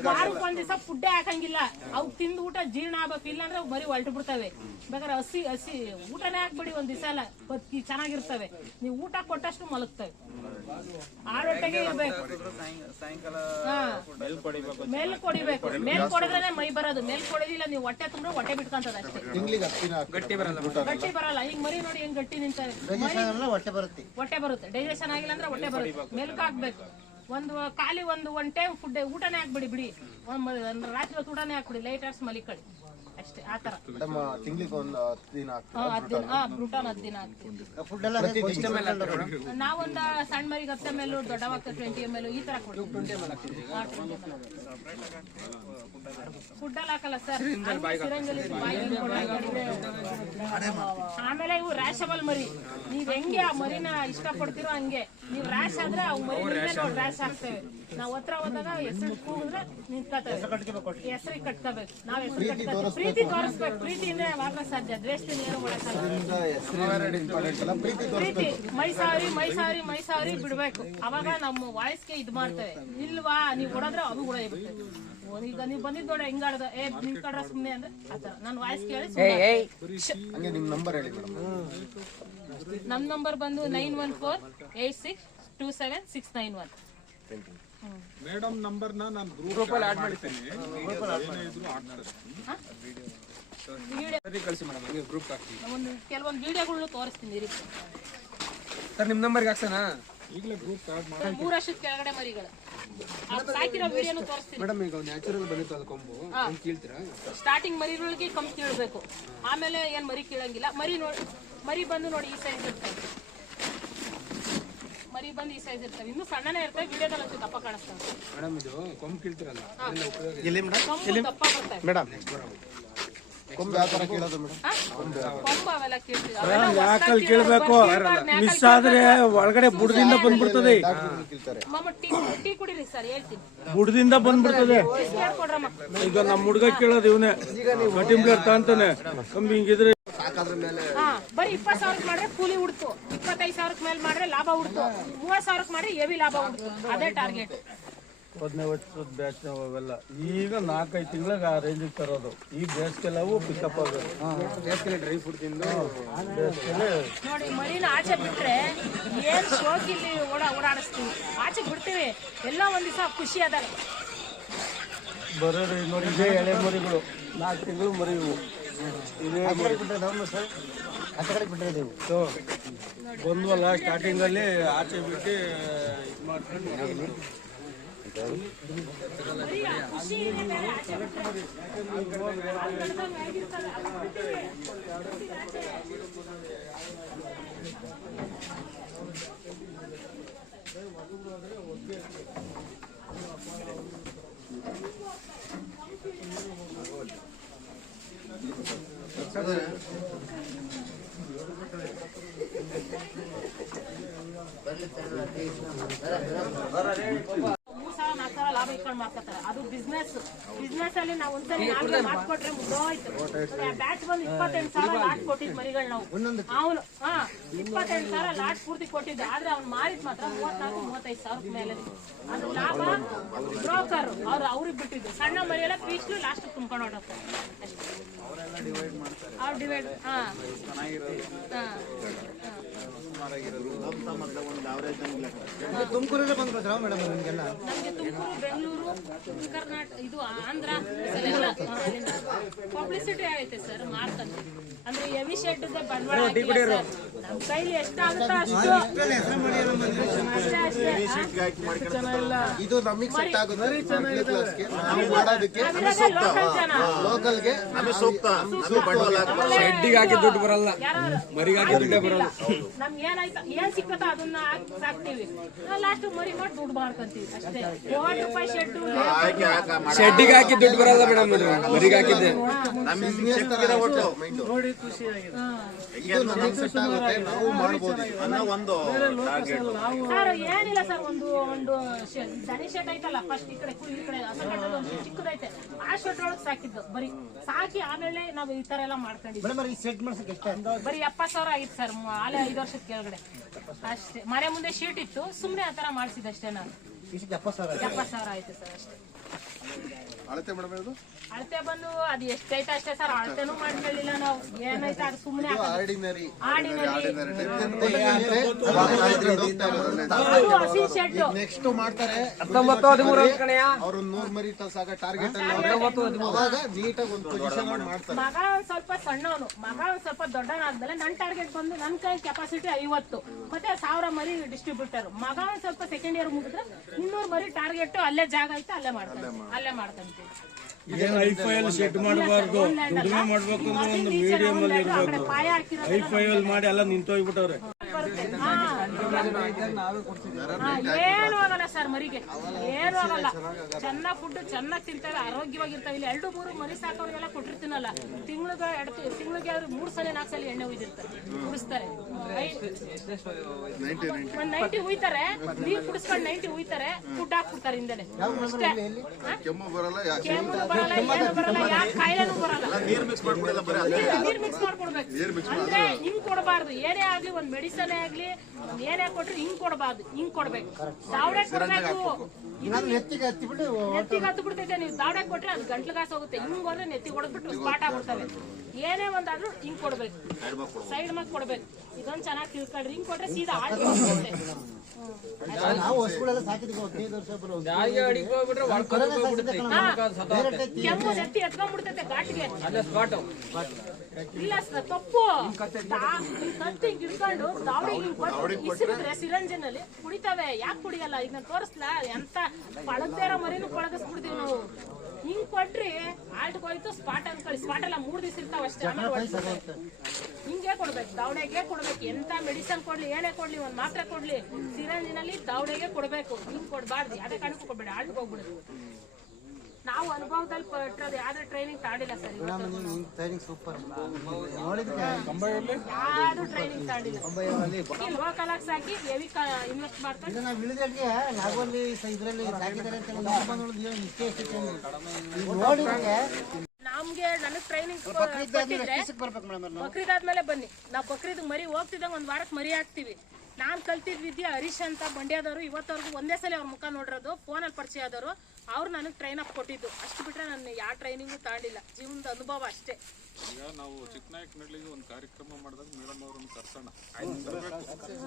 ವಾರಕ್ಕೆ ಒಂದ್ ದಿವಸ ಫುಡ್ಡೇ ಹಾಕಂಗಿಲ್ಲ. ಅವು ತಿಂದು ಊಟ ಜೀರ್ಣ ಆಗ್ಬೇಕು. ಇಲ್ಲಾಂದ್ರೆ ಅವು ಮರಿ ಹೊಲ್ಟು ಬಿಡ್ತವೆ. ಬೇಕಾದ್ರೆ ಹಸಿ ಹಸಿ ಊಟನೇ ಹಾಕ್ಬಿಡಿ ಒಂದ್ ದಿವಸ ಅಲ್ಲ ಚೆನ್ನಾಗಿರ್ತವೆ. ಇರ್ತವೆ ನೀವು ಊಟ ಕೊಟ್ಟಷ್ಟು ಮಲಗ್ತವೆ ಆರೊಟ್ಟೆಗೆ ಇರ್ಬೇಕು. ಹಾ. ಮೇಲ್ ಕೊಡಿಬೇಕು. ಮೇಲ್ ಕೊಡಿದ್ರೆ ಮೈ ಬರೋದು. ಮೇಲ್ ಕೊಡೋದಿಲ್ಲ ನೀವು ಹೊಟ್ಟೆ ತುಂಬ ಹೊಟ್ಟೆ ಬಿಟ್ಕೊಂತದ ಅಷ್ಟೇ. ಗಟ್ಟಿ ಬರಲ್ಲ ಗಟ್ಟಿ ಬರಲ್ಲ. ಈಗ ಮರಿ ನೋಡಿ ಹೆಂಗ್ ಗಟ್ಟಿ ನಿಂತಾರೆ. ಹೊಟ್ಟೆ ಬರುತ್ತೆ. ಹೊಟ್ಟೆ ಬರುತ್ತೆ. ಡೈಜೆಷನ್ ಆಗಿಲ್ಲ ಅಂದ್ರೆ ಹೊಟ್ಟೆ ಬರುತ್ತೆ. ಮೆಲ್ಕ್ ಹಾಕ್ಬೇಕು. ಒಂದು ಖಾಲಿ ಒಂದು ಒನ್ ಟೈಮ್ ಫುಡ್ ಊಟನೇ ಹಾಕ್ಬಿಡಿ ಬಿಡಿ. ಒಂದ್ ರಾತ್ರಿ ಹೊತ್ತು ಊಟನೇ ಹಾಕ್ಬಿಡಿ. ಲೈಟ್ ಆರ್ಸ್ ಮಲಿಕಳಿ ಅಷ್ಟೇ ಆ ತರ ಮೇಡಮ್ ತಿಂಗಳಿಗೆ ಒಂದು ಹತ್ತು ದಿನ ಹತ್ತು ಬ್ರೂಟಾನ್ ಹತ್ತು ಹಾಕ್ತೀವಿ ಫುಡ್ ಎಲ್ಲ. ನಾವೊಂದ ಸಣ್ಣ ಮರಿಗೆ ಹತ್ತು ಎಂ ಎಲ್ ದೊಡ್ಡವಾಗ ಟ್ವೆಂಟಿ ಎಂ ಎಲ್ ಈ ತರ ಕೊಡ್ತೀವಿ. ಫುಡ್ ಅಲ್ಲಿ ಹಾಕಲ್ಲ ಸರ್ ಆಮೇಲೆ ಇವು ರ್ಯಾಶಬಲ್ ಮರಿ. ನೀವ್ ಹೆಂಗೆ ಆ ಮರಿನ ಇಷ್ಟಪಡ್ತೀರೋ ಹಂಗೆ. ನೀವ್ ರ್ಯಾಶ್ ಆದ್ರೆ ಅವು ಮರಿ ನೋಡಿ ರ್ಯಾಶ್ ಆಗ್ತೇವೆ. ನಾವ್ ಹತ್ರ ಹೋದಾಗ ಹೆಸರು ಕೂಗಿದ್ರೆ ನಿಂತ್ಕೋತೇವೆ ಹೆಸರಿಗೆ ಕಟ್ಕೋಬೇಕು. ನಾವ್ ಹೆಸರು ಕಟ್ಕೋತೀವಿ. ಪ್ರೀತಿ ತೋರಿಸ್ಬೇಕು. ಪ್ರೀತಿಯಿಂದ ಮಾತ್ರ ಸಾಧ್ಯ. ದ್ವೇಷದಿಂದ ಏನು ಮಾಡಕ್ಕಾಗಲ್ಲ. ಹೆಸರು ಇಂಪಾರ್ಟೆಂಟ್ ಅಲ್ಲ? ಪ್ರೀತಿ ಮೈಸಾರಿ ಮೈಸಾರಿ ಮೈಸಾರಿ ಮೈ ಸಾರಿ ಮೈ ಸಾರಿ ಬಿಡ್ಬೇಕು. ಅವಾಗ ನಮ್ಮ ವಾಯ್ಸ್ಗೆ ಇದು ಮಾಡ್ತೇವೆ. ಇಲ್ವಾ? ನೀವ್ ಹೊಡದ್ರೆ ಅದು ಕೂಡ ಬಿಡ್ತೇವೆ ಈಗ ನೀವು ಬಂದಿದ್ ನೋಡ ಹಿಂಗಾಡ್ದ? ಏ ನಿನ್ ಕಡ್ರ ಸುಮ್ನೆ ಅಂದ್ರೆ ಆತರ ನನ್ ವಾಯ್ಸ್ ಕೇಳಿ. ಹಂಗೆ ನಿಮ್ಮ ನಂಬರ್ ಹೇಳಿ ನಮ್ ನಂಬರ್ ಬಂದು nine one four eight six two seven six nine one. Madam number ನಾನು ಗ್ರೂಪ್ ಅಲ್ಲಿ ಆಡ್ ಮಾಡಿದ್ದೀನಿ ಸರಿ ಕಳಿಸಿ ಮೇಡಮ್ ಹಂಗೆ ಗ್ರೂಪ್ ಹಾಕ್ತೀವಿ ಒಂದು ಕೆಲವೊಂದು ವಿಡಿಯೋಗಳನ್ನು ತೋರಿಸ್ತೀನಿ ಇರಿ ಸರ್ ನಿಮ್ಮ ನಂಬರ್ಗೆ ಈಗಲೇ ಗ್ರೂಪ್ ಆ್ಯಡ್ ಮಾಡಿ. ಮೂರ್ ವರ್ಷದ ಕೆಳಗಡೆ ಮರಿಗಳು. ಅದ್ ಸಾಕಿರೋ ವಿಡಿಯೋನು ತೋರಿಸ್ತೀನಿ. ಮೇಡಮ್ ಈಗ ನ್ಯಾಚುರಲ್ ಬಂದಿತ್ತು ಅದು ಕೊಂಬು. ಹೆಂಗ್ ಕೀಳ್ತೀರಾ? ಸ್ಟಾರ್ಟಿಂಗ್ ಮರಿಗಳಿಗೆ ಕಮ್ಮಿ ಕೀಳ್ಬೇಕು. ಆಮೇಲೆ ಏನ್ ಮರಿ ಕೇಳಂಗಿಲ್ಲ. ಮರಿ ನೋಡಿ ಮರಿ ಬಂದು ನೋಡಿ ಈ ಸೈಜ್ ಮರಿ ಬಂದು ಈ ಸೈಜ್ ಇರ್ತವೆ. ಇನ್ನು ಸಣ್ಣನೇ ಇರ್ತವೆ ವಿಡಿಯೋದಲ್ಲಿ ಅಷ್ಟು ದಪ್ಪ ಕಾಣಿಸ್ತವೆ ಮೇಡಮ್ ಇದು ಕೊಂಬ್ ಕೀಳ್ತಿರಲ್ಲ ಉಪಯೋಗ ಕೊಂಬು ದಪ್ಪ ಮೇಡಮ್. ಕೊಂಬು ಯಾವ ಥರ ಕೇಳೋದು ಮೇಡಮ್? ಹಾ? ಕೊಂಬು ಅವೆಲ್ಲ ಕೀಳ್ತೀವಿ. ಅವೆಲ್ಲ ಹೊಸ್ದಾಗ್ ಕೀಳೋದು, ಕೇಳ್ಬೇಕು? ಮಿಸ್ ಆದ್ರೆ ಒಳಗಡೆ ಬುಡದಿಂದ ಬಂದ್ಬಿಡ್ತದೆ. ಡಾಕ್ಟರ್ ಕೇಳ್ತಾರೆ. ಟೀ ಟೀ ಕುಡೀರಿ ಸರ್ ಹೇಳ್ತೀನಿ. ಬುಡದಿಂದ ಬಂದ್ಬಿಡ್ತದೆ. ಬಿಸ್ಕೆಟ್ ಕೊಡ್ರಮ್ಮ ಈಗ ನಮ್ಮ ಹುಡುಗ ಕೇಳೋದು ಇವನೇ. ಕಟಿಂಗ್ ಪ್ಲೇಟ್ ತಾಂತಾನೆ ಕಂಬಿ ಹಿಂಗಿದ್ರೆ ಹಾ ಬರೀ ಇಪ್ಪತ್ತು ಸಾವಿರಕ್ಕೆ ಮಾಡ್ರೆ ಕೂಲಿ ಉಡ್ತು ಇಪ್ಪತ್ತೈದು ಸಾವಿರಕ್ಕೆ ಮೇಲೆ ಮಾಡ್ರೆ ಲಾಭ ಉಡ್ತು ಮೂವತ್ತು ಸಾವಿರಕ್ಕೆ ಮಾಡ್ರೆ ಎವಿ ಲಾಭ ಉಡ್ತು ಅದೇ ಟಾರ್ಗೆಟ್ ಹದಿನೈದು ವರ್ಷದ ಬ್ಯಾಚ್ ಅವೆಲ್ಲ. ಈಗ ನಾಲ್ಕೈದು ತಿಂಗಳಿಗೆ ಆ ರೇಂಜಿಗೆ ತರೋದು. ಈ ಬೇಸ್ಗೆಲ್ಲವು ಪಿಕಪ್ ಆಗೋದು. ಬೇಸಿಗೆ ಡ್ರೈ ಫ್ರೂಟ್ ತಿಂದು. ಬೇಸ್ಗೆಲೆ ನೋಡಿ ಮರಿನ ಆಚೆ ಬಿಟ್ರೆ ಏನ್ ಶೋಕ್ ಇಲ್ಲಿ ಓಡ ಓಡಾಡಿಸ್ತೀವಿ. ಆಚೆ ಬಿಡ್ತೀವಿ. ಎಲ್ಲ ಒಂದ್ ದಿವಸ ಖುಷಿ ಅದಾರೆ ಬರೋದು ನೋಡಿ ಇದೇ ಎಳೆ ಮರಿಗಳು. ನಾಲ್ಕು ತಿಂಗಳು ಮರಿ ಸೊ ಬಂದ್ವಲ್ಲ ಸ್ಟಾರ್ಟಿಂಗಲ್ಲಿ ಆಚೆ ಬಿಟ್ಟು ಮಾಡ್ಕೊಂಡು ಆ ಖುಷಿ ಏನೇ ಬೇರೆ ಆಚೆ ಬಿಟ್ರೆ ಕಾಲ್ ಕಡ್ದಂಗ್ ಆಗಿರ್ತದೆ, ಅದು ಬಿಡ್ತೀವಿ. ಬಿಡ್ತೀವಿ ಆಚೆ. ಮೂರ್ ಸಾವಿರ ನಾಲ್ಕು ಲಾಭ ಇಟ್ಕೊಂಡು ಮಾಡ್ಕೊತಾರೆ. ಅದು ಬಿಸ್ನೆಸ್ ಬಿಸ್ನೆಸ್ ಅಲ್ಲಿ ನಾವು ಒಂದ್ಸರಿ ನಾಲ್ಕು ಮಾಡ್ಕೊಟ್ರೆ ಮುಗ್ದೋಯ್ತು. ಬ್ಯಾಚ್ ಬಂದು ಇಪ್ಪತ್ತೆಂಟು ಸಾವಿರ ಲಾಟ್ ಕೊಟ್ಟಿದ್ ಮರಿಗಳು ನಾವು. ಅವನು ಹಾ ಇಪ್ಪತ್ತೆಂಟು ಸಾವಿರ ಲಾಟ್ ಪೂರ್ತಿ ಕೊಟ್ಟಿದ್ದೆ. ಆದ್ರೆ ಅವ್ನು ಮಾರಿದ್ ಮಾತ್ರ ಮೂವತ್ನಾಲ್ಕು ಮೂವತ್ತೈದು ಸಾವಿರದ ಮೇಲೆ. ಅದು ಲಾಭ ಬ್ರೋಕರ್. ಅವ್ರು ಅವ್ರಿಗೆ ಬಿಟ್ಟಿದ್ದು. ಸಣ್ಣ ಮರಿಯೆಲ್ಲ ಪೀಸ್ಲು ಲಾಸ್ಟ್ ತುಂಬ್ಕೊಂಡು ಹೊಡೋದು ಅವ್ರು ಡಿವೈಡ್ ಹಾ. ಹಾ. ತುಮಕೂರಲ್ಲೇ ಬಂದ್ಬಿಡ್ತಾರ ಮೇಡಮ್ ನಿಮ್ಗೆಲ್ಲ? ನಮ್ಗೆ ತುಮಕೂರು ಬೆಂಗಳೂರು ಕರ್ನಾಟಕ ಇದು ಆಂಧ್ರ ಪಬ್ಲಿಸಿಟಿ ಆಗೈತೆ ಸರ್ ಮಾಡ್ತಾರೆ ಅಂದ್ರೆ ಎವಿ ಶೆಡ್ ಬಂಡವಾಳ ಹಾಕಿಲ್ಲ ಸರ್. ನಮ್ ಕೈಲಿ ಎಷ್ಟಾಗುತ್ತೋ ಅಷ್ಟು ಅಷ್ಟೇ ಅಷ್ಟೇ. ಇದು ನಮಗೆ ಸೆಟ್ ಆಗುತ್ತೆ. ನಾವು ಮಾಡೋದಕ್ಕೆ ನಾವಿರೋದೇ local ಜನ. ಲೋಕಲ್ಗೆ ಶೆಡ್ಡಿಗೆ ಹಾಕಿ ದುಡ್ಡು ಬರಲ್ಲ. ಮರಿಗಾಕಿ ಮರಿಗೆ ಹಾಕಿ ದುಡ್ಡೇ ಬರಲ್ಲ. ನಮ್ಗೆ ಏನಾಯ್ತು ಏನ್ ಸಿಕ್ಕತ್ತೋ ಅದನ್ನ ಹಾಕಿ ಲಾಸ್ಟ್ ಮರಿ ಮಾಡಿ ದುಡ್ಡು ಮಾಡ್ಕೊಂತೀವಿ ಅಷ್ಟೇ. ಮೂವತ್ತು ರೂಪಾಯಿ ಶೆಡ್ ಶೆಡ್ಡಿಗೆ ಹಾಕಿ ದುಡ್ಡು ಬರಲ್ಲ ಮೇಡಮ್ ಅದು ಮರಿಗೆ ಹಾಕಿದ್ದೆ. ನೋಡಿ ಇದು ನಮಗೆ ಸೆಟ್ ಆಗುತ್ತೆ. ನಾವು ಮಾಡ್ಬೋದು ಸರ್ ಏನಿಲ್ಲ ಸರ್ ಒಂದು ಒಂದು ದನಿ ಶೆಟ್ ಐತಲ್ಲ ಫಸ್ಟ್ ಈ ಕಡೆ ಈ ಕಡೆ ಕಟ್ಟೋದು ಒಂದು ಚಿಕ್ಕದೈತೆ ಆ ಶೆಟ್ ಒಳಗೆ ಸಾಕಿದ್ದು ಬರೀ ಸಾಕಿ ಆಮೇಲೆ ನಾವು ಈ ತರ ಎಲ್ಲ ಮಾಡ್ಕೊಂಡಿದ್ವಿ. ಮೇಡಮ್ ಈ ಸೆಟ್ ಮಾಡ್ಸಕ್ಕೆ ಎಷ್ಟು ಬರೀ ಎಪ್ಪತ್ತು ಸಾವಿರ ಆಗಿತ್ತು ಸರ್ ಆಲೆ ಐದು ವರ್ಷದ ಕೆಳಗಡೆ. ಅಷ್ಟೇ. ಮನೆ ಮುಂದೆ ಶೀಟ್ ಇತ್ತು ಸುಮ್ಮನೆ ಆ ಥರ ಮಾಡಿಸಿದಷ್ಟೇ ನಾನು. ಎಪ್ಪತ್ತು ಸಾವಿರ ಆಯ್ತು ಸರ್ ಅಷ್ಟೇ. ಅಳತೆ ಮೇಡಮ್ ಇದು ಅಳತೆ ಬಂದು ಅದು ಎಷ್ಟೈತೆ ಅಷ್ಟೇ ಸರ್ ಅಳತೆನೂ ಮಾಡ್ಕೊಳ್ಳಿಲ್ಲ ನಾವು. ಏನೈತೆ ಅದು ಸುಮ್ಮನೆ ಆರ್ಡಿನರಿ. ಆರ್ಡಿನರಿ. ಆರ್ಡಿನರಿ. ಅದು ಹಸಿ ಶೆಡ್. ನೆಕ್ಸ್ಟ್ ಮಾಡ್ತಾರೆ. ಅವ್ರು ನೂರ್ ಮರಿ ಸಾಕ ಟಾರ್ಗೆಟ್ ಅಲ್ಲಿ ಅವಾಗ ನೀಟಾಗಿ ಒಂದು ಪೊಸಿಷನ್ ಮಾಡ್ತಾರೆ. ಮಗ ಸ್ವಲ್ಪ ಸಣ್ಣವನು. ಮಗ ಸ್ವಲ್ಪ ದೊಡ್ಡವನಾದ್ಮೇಲೆ ನನ್ ಟಾರ್ಗೆಟ್ ಬಂದು ನನ್ ಕೈ ಕೆಪಾಸಿಟಿ ಐವತ್ತು. ಮತ್ತೆ ಸಾವಿರ ಮರಿ ಡಿಸ್ಟ್ರಿಬ್ಯೂಟರ್ ಮಗ ಸ್ವಲ್ಪ ಸೆಕೆಂಡ್ ಇಯರ್ ಮುಗಿದ್ರೆ ಇನ್ನೂರು ಮರಿ ಟಾರ್ಗೆಟ್ ಅಲ್ಲೇ ಜಾಗ ಐತೆ ಅಲ್ಲೇ ಮಾಡ್ತಾನೆ ಅಲ್ಲೇ ಮಾಡ್ಕೊಂತೀವಿ ಐಫೈ ಅಲ್ಲಿ ಸೆಟ್ ಮಾಡಬಾರ್ದು. ದುಡಿಮೆ ಮಾಡ್ಬೇಕು ಅಂದ್ರೆ ಒಂದು ಮೀಡಿಯಂ ಅಲ್ಲಿ ಇರಬೇಕು. ಹೈ ಹಾಕಿರೋದು ಅಲ್ಲಿ ಮಾಡಿ ಎಲ್ಲ ನಿಂತೋಗ್ಬಿಟ್ಟವ್ರೆ. ಏನು ಆಗಲ್ಲ ಸರ್ ಮರಿಗೆ. ಏನು ಆಗಲ್ಲ. ಚೆನ್ನಾಗಿ ಫುಡ್ ಚೆನ್ನಾಗಿ ತಿಂತಾರೆ ಆರೋಗ್ಯವಾಗಿರ್ತಾವೆ ಇಲ್ಲಿ ಎರಡು ಮೂರು ಮರಿ ಸಾಕೋರಿಗೆಲ್ಲ ಕೊಟ್ಟಿರ್ತೀನಲ್ಲ. ತಿಂಗಳಿಗೆ ಎರಡು ತಿಂಗಳಿಗೆ ಅವ್ರು ಮೂರು ಸಲ ನಾಲ್ಕು ಸಲ ಎಣ್ಣೆ ಉಯ್ದಿರ್ತಾರೆ. ಕುಡಿಸ್ತಾರೆ ಒಂದ್ ನೈಂಟಿ ಉಯ್ತಾರೆ. ನೀರ್ ಕುಡಿಸ್ಕೊಂಡು ನೈಂಟಿ ಉಯ್ತಾರೆ. ಫುಡ್ ಹಾಕ್ಬಿಡ್ತಾರೆ ಹಿಂದೆ ಅಷ್ಟೇ? ಕೆಮ್ಮು ಬರಲ್ಲ ಕೆಮ್ಮು ಬರಲ್ಲ ಏನು ಬರಲ್ಲ ಯಾವ ಕಾಯಿಲೆನೂ ಬರಲ್ಲ. ನೀರ್ ಮಿಕ್ಸ್ ಮಾಡ್ಬಿಡಲ್ಲ ಬರೀ ನೀರ್ ನೀರ್ ಮಿಕ್ಸ್ ಮಾಡ್ಕೊಡ್ಬೇಕು. ಅಂದ್ರೆ ಹಿಂಗ್ ಕೊಡಬಾರ್ದು. ಏನೇ ಆಗ್ಲಿ ಒಂದ್ ಮೆಡಿಸನ್ ಆಗ್ಲಿ ಒಂದ್ ಏನೇ ಕೊಟ್ರು ಹಿಂಗ್ ಕೊಡಬಾರ್ದು ಹಿಂಗ್ ಕೊಡ್ಬೇಕು. ದಾವಡೆ ಕೊಡ್ಬೇಕು. ನೆತ್ತಿಗೆ ಹತ್ತು ಬಿಡ್ತೈತೆ ನೀವು. ದಾವಡೆ ಕೊಟ್ರೆ ಅದು ಕಾಸು ಹೋಗುತ್ತೆ. ಹಿಂಗ್ ಹೋದ್ರೆ ನೆತ್ತಿ ಹೊಡೆದ್ಬಿಟ್ಟು ಸ್ಪಾಟ್ ಆಗ್ಬಿಡ್ತವೆ. ಏನೇ ಒಂದಾದ್ರೂ ಹಿಂಗ್ ಕೊಡ್ಬೇಕು. ಸೈಡ್ ಮತ್ ಕೊಡ್ಬೇಕು. ಇದೊಂದ್ ಚೆನ್ನಾಗಿ ತಿಳ್ಕೊಳ್ರಿ. ಹಿಂಗ್ ಕೊಟ್ರೆ ಸೀದಾ ಆಟ ಕೆಮ್ಮು ನೆತ್ತಿ ಎತ್ಕೊಂಡ್ಬಿಡ್ತೈತೆ ಘಾಟಿಗೆ. ಇಲ್ಲ ಸರ್ ತಪ್ಪು. ತಾ- ಈ ಕತ್ತಿ ಹಿಡ್ಕೊಂಡು ದಾವಡಿ ಹಿಂಗ್ ಕೊಟ್ಟು ಇಸಿರಿದ್ರೆ ಸಿರಂಜಿನಲ್ಲಿ ಕುಡಿತಾವೆ. ಯಾಕೆ ಕುಡಿಯಲ್ಲ? ಇದನ್ನ ತೋರಿಸ್ಲಾ? ಎಂತ ಪಳಗ್ದೇ ಇರೋ ಮರಿನೂ ಪಳಗಿಸ್ಬಿಡ್ತೀವಿ ನಾವು. ಹಿಂಗ್ ಕೊಟ್ರಿ ಆಲ್ಟ್ ಹೋಯ್ತು ಸ್ಪಾಟ್ ಅನ್ಕೊಳ್ಳಿ ಸ್ಪಾಟ್ ಎಲ್ಲ ಮೂರ್ ದಿವಸ ಇರ್ತಾವ ಅಷ್ಟೇ ಹಿಂಗೆ ಕೊಡ್ಬೇಕು ದಾವಡೆಗೆ ಕೊಡ್ಬೇಕು. ಎಂತ ಮೆಡಿಸನ್ ಕೊಡ್ಲಿ ಏನೇ ಕೊಡ್ಲಿ ಒಂದ್ ಮಾತ್ರೆ ಕೊಡ್ಲಿ ಸಿರಂಜಿನಲ್ಲಿ ದಾವಡೆಗೆ ಕೊಡ್ಬೇಕು. ಹಿಂಗ್ ಕೊಡ್ಬಾರ್ದು. ಯಾವ್ದೇ ಕಾರಣಕ್ಕೂ ಕೊಡ್ಬೇಡಿ ಆಲ್ಟ್ ಹೋಗ್ಬಿಡುದು ನಾವು ಅನುಭವದಲ್ಲಿ ಪಟ್ಟಿರೋದು ಯಾವ್ದು ಟ್ರೈನಿಂಗ್ ತಾಡಿಲ್ಲ ಸರ್. ಟ್ರೈನಿಂಗ್ ಸೂಪರ್ ಯಾವ್ದು ಟ್ರೈನಿಂಗ್ ತಾಂಡಿಲ್ಲ ಲೋ ಲೋಕಲ್ ಹಾಕಿ ಸಾಕಿ ಹೆವಿ ಇನ್ವೆಸ್ಟ್ ಮಾಡ್ಕೊಂಡು ಇದು ನಾವು ಇಳಿದಂಗೆ ನಾಗವಲ್ಲಿ ಇದರಲ್ಲಿ ಸಾಕಿದ್ದಾರೆ ಅಂತ ನೋಡಿದ್ರೆ ನಮ್ಗೆ ನನಗ್ ಟ್ರೈನಿಂಗ್ ಬಕ್ರೀದ್ ಆದ್ಮೇಲೆ ಬನ್ನಿ. ನಾವು ಬಕ್ರೀದ್ ಮರಿ ಹೋಗ್ತಿದ್ದಂಗ ಒಂದ್ ವಾರಕ್ಕೆ ಮರಿ ಹಾಕ್ತಿವಿ. ನಾನ್ ಕಲ್ತಿದ್ ವಿದ್ಯೆ ಹರೀಶ್ ಅಂತ ಮಂಡ್ಯದವರು ಇವತ್ತವರೆಗೂ ಒಂದೇ ಸಲ ಅವ್ರ ಮುಖ ನೋಡಿರೋದು ಫೋನಲ್ಲಿ ಪರಿಚಯ ಆದವರು. ಅವ್ರು ನನಗೆ ಟ್ರೈನ್ ಅಪ್ ಕೊಟ್ಟಿದ್ದು. ಅಷ್ಟು ಬಿಟ್ರೆ ನಾನು ಯಾವ ಟ್ರೈನಿಂಗು ತಾಂಡಿಲ್ಲ ಜೀವನದ ಅನುಭವ ಅಷ್ಟೇ. ಈಗ ನಾವು ಚಿಕ್ಕನಾಯಕನಹಳ್ಳಿಗೆ ಒಂದು ಕಾರ್ಯಕ್ರಮ ಮಾಡಿದಾಗ ಮೇಡಮ್ ಅವ್ರನ್ನ ಕರ್ಸೋಣ.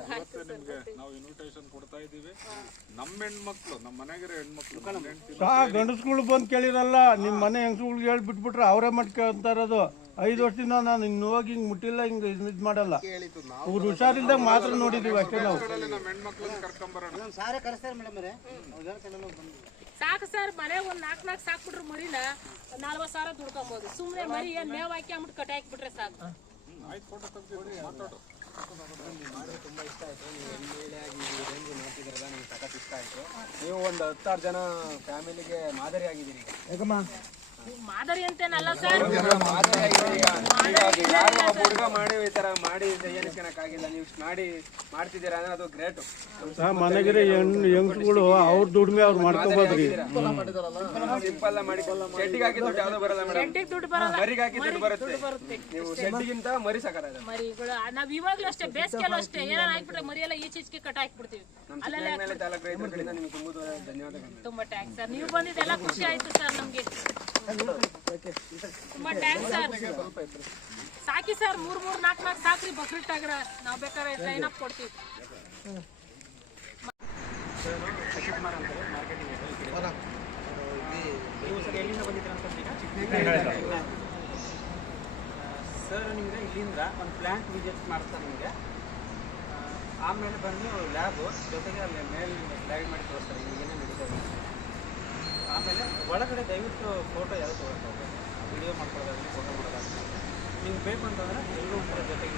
ಇವತ್ತೇ ನಿಮ್ಗೆ ನಾವು ಇನ್ವಿಟೇಷನ್ ಕೊಡ್ತಾ ಇದ್ದೀವಿ. ನಮ್ಮ ಹೆಣ್ಮಕ್ಳು ನಮ್ಮ ಮನೆಗಿರೋ ಹೆಣ್ಮಕ್ಳು ಗಂಡಸ್ಗಳು ಬಂದು ಕೇಳಿರಲ್ಲ ನಿಮ್ಮ ಮನೆ ಹೆಂಗಸ್ಗಳಿಗೆ ಹೇಳಿ ಬಿಟ್ಬಿಟ್ರೆ ಅವರೇ ಮಟ್ ಇರೋದು. ಐದು ವರ್ಷದಿಂದ ನಾನು ಇನ್ನು ಹೋಗಿ ಹಿಂಗೆ ಮುಟ್ಟಿಲ್ಲ ಹಿಂಗೆ ಇದು ಮಾಡಲ್ಲ. ಅವ್ರು ಹುಷಾರಿಲ್ದಾಗ ಮಾತ್ರ ನೋಡಿದೀವಿ ಅಷ್ಟೇ ನಾವು. ಸಾಕು ಸರ್ ಮನೆಗೆ ಒಂದು ನಾಲ್ಕು ನಾಲ್ಕು ಸಾಕ್ಬಿಟ್ರೆ ಮರಿನ ನಲ್ವತ್ತು ಸಾವಿರ ದುಡ್ಕೊಬೋದು. ಸುಮ್ಮನೆ ಮರಿ ಏನು ಮೇವು ಹಾಕಿ ಅಂದ್ಬಿಟ್ಟು ಕಟ್ಟಿ ಹಾಕ್ಬಿಟ್ರೆ ಸಾಕು. ಆಯ್ತು ಇಷ್ಟ ಮಾತಾಡು ನೀವು ಒಂದು ಹತ್ತಾರು ಜನ ಫ್ಯಾಮಿಲಿಗೆ ಮಾದರಿ ಆಗಿದ್ದೀರಿ ಮಾದರಿ ಅಂತೇನಲ್ಲ ಸರ್? ಹುಡುಗ ಮಾಡಿ ಈ ತರ ಮಾಡಿ ನೀವು ಮಾಡಿ ಮಾಡ್ತಿದ್ದೀರಾ ಅಂದ್ರೆ ಅದು ಗ್ರೇಟ್. ಮನೆಗಿರೋ ಹೆಂಗಸ್ಗಳು ಅವ್ರ ದುಡ್ಮೆ ಅವ್ರು ಮಾಡ್ಕೋಬೋದ್ರಿ ಸಿಂಪಲ್ ಮಾಡಿ ಹಾಕಿ ದುಡ್ಡು ಯಾವ್ದೋ ಬರಲ್ಲ ಮೇಡಮ್. ಗಂಟೆಗೆ ದುಡ್ಡು ಬರಲ್ಲ. ಮರಿಗೆ ಹಾಕಿ ದುಡ್ಡು ಬರುತ್ತೆ. ನೀವು ಮರಿ ಸಾಕಾಗಲ್ಲ ಮರಿಗಳು ನಾವ್ ಇವಾಗ್ಲೂ ಅಷ್ಟೇ ಬೇಸಿಗೆಲ್ಲ ಅಷ್ಟೇ. ಏನಾರ ಹಾಕ್ಬಿಟ್ರೆ ಮರಿ ಎಲ್ಲ ಈಚೀಚೆಗೆ ಕಟ್ ಹಾಕ್ಬಿಡ್ತೀವಿ. ನಮ್ಮ ಅಲ್ಲೆಲ್ಲ ಮೇಲೆ ತಾಲೂಕು ರೈತರ ಕಡೆಯಿಂದ ನಿಮ್ಗೆ ತುಂಬ ಧನ್ಯವಾದಗಳು. ತುಂಬಾ ಟ್ಯಾಂಕ್ಸ್ ಸರ್. ನೀವು ಬಂದಿದ್ದೆಲ್ಲ ಖುಷಿ ಆಯ್ತು ಸರ್ ನಮ್ಗೆ. ಸರ್ ಸಾಕಿ ಸರ್ ಮೂರ್ ಮೂರ್ ನಾಲ್ಕು ನಾಲ್ಕು ಸಾಕ್ರಿ ಬಕ್ರೀಟ್ ಆಗ್ರ ನಾವ್ ಬೇಕಾದ್ರೆ ಸೈನ್ ಅಪ್ ಕೊಡ್ತೀವಿ. ಸರ್ ನಿಮಗೆ ಇಲ್ಲಿಂದ ಒಂದು ಪ್ಲಾಂಟ್ ವಿಸಿಟ್ ಮಾಡ್ತಾರೆ ನಿಮಗೆ. ಆಮೇಲೆ ಬಂದು ಲ್ಯಾಬು ಜೊತೆಗೆ ಅಲ್ಲಿ ಮೇಲೆ ಗೈಡ್ ಮಾಡಿ ತೋರಿಸ್ತಾರೆ ಈಗ ಏನೇನು ನಡೀತಾ ಇದೆ ಆಮೇಲೆ ಒಳಗಡೆ ದಯವಿಟ್ಟು ಫೋಟೋ ಯಾವುದು ತಗೋಬೇಕು ವಿಡಿಯೋ ಮಾಡ್ಕೊಳ್ಳೋದಾಗಲಿ ಫೋಟೋ ಮಾಡೋದಾಗಲಿ. ನಿಮ್ಗೆ ಬೇಕು ಅಂತಂದರೆ ಎಲ್ಲರೂ ಕೂಡ ಜೊತೆಗೆ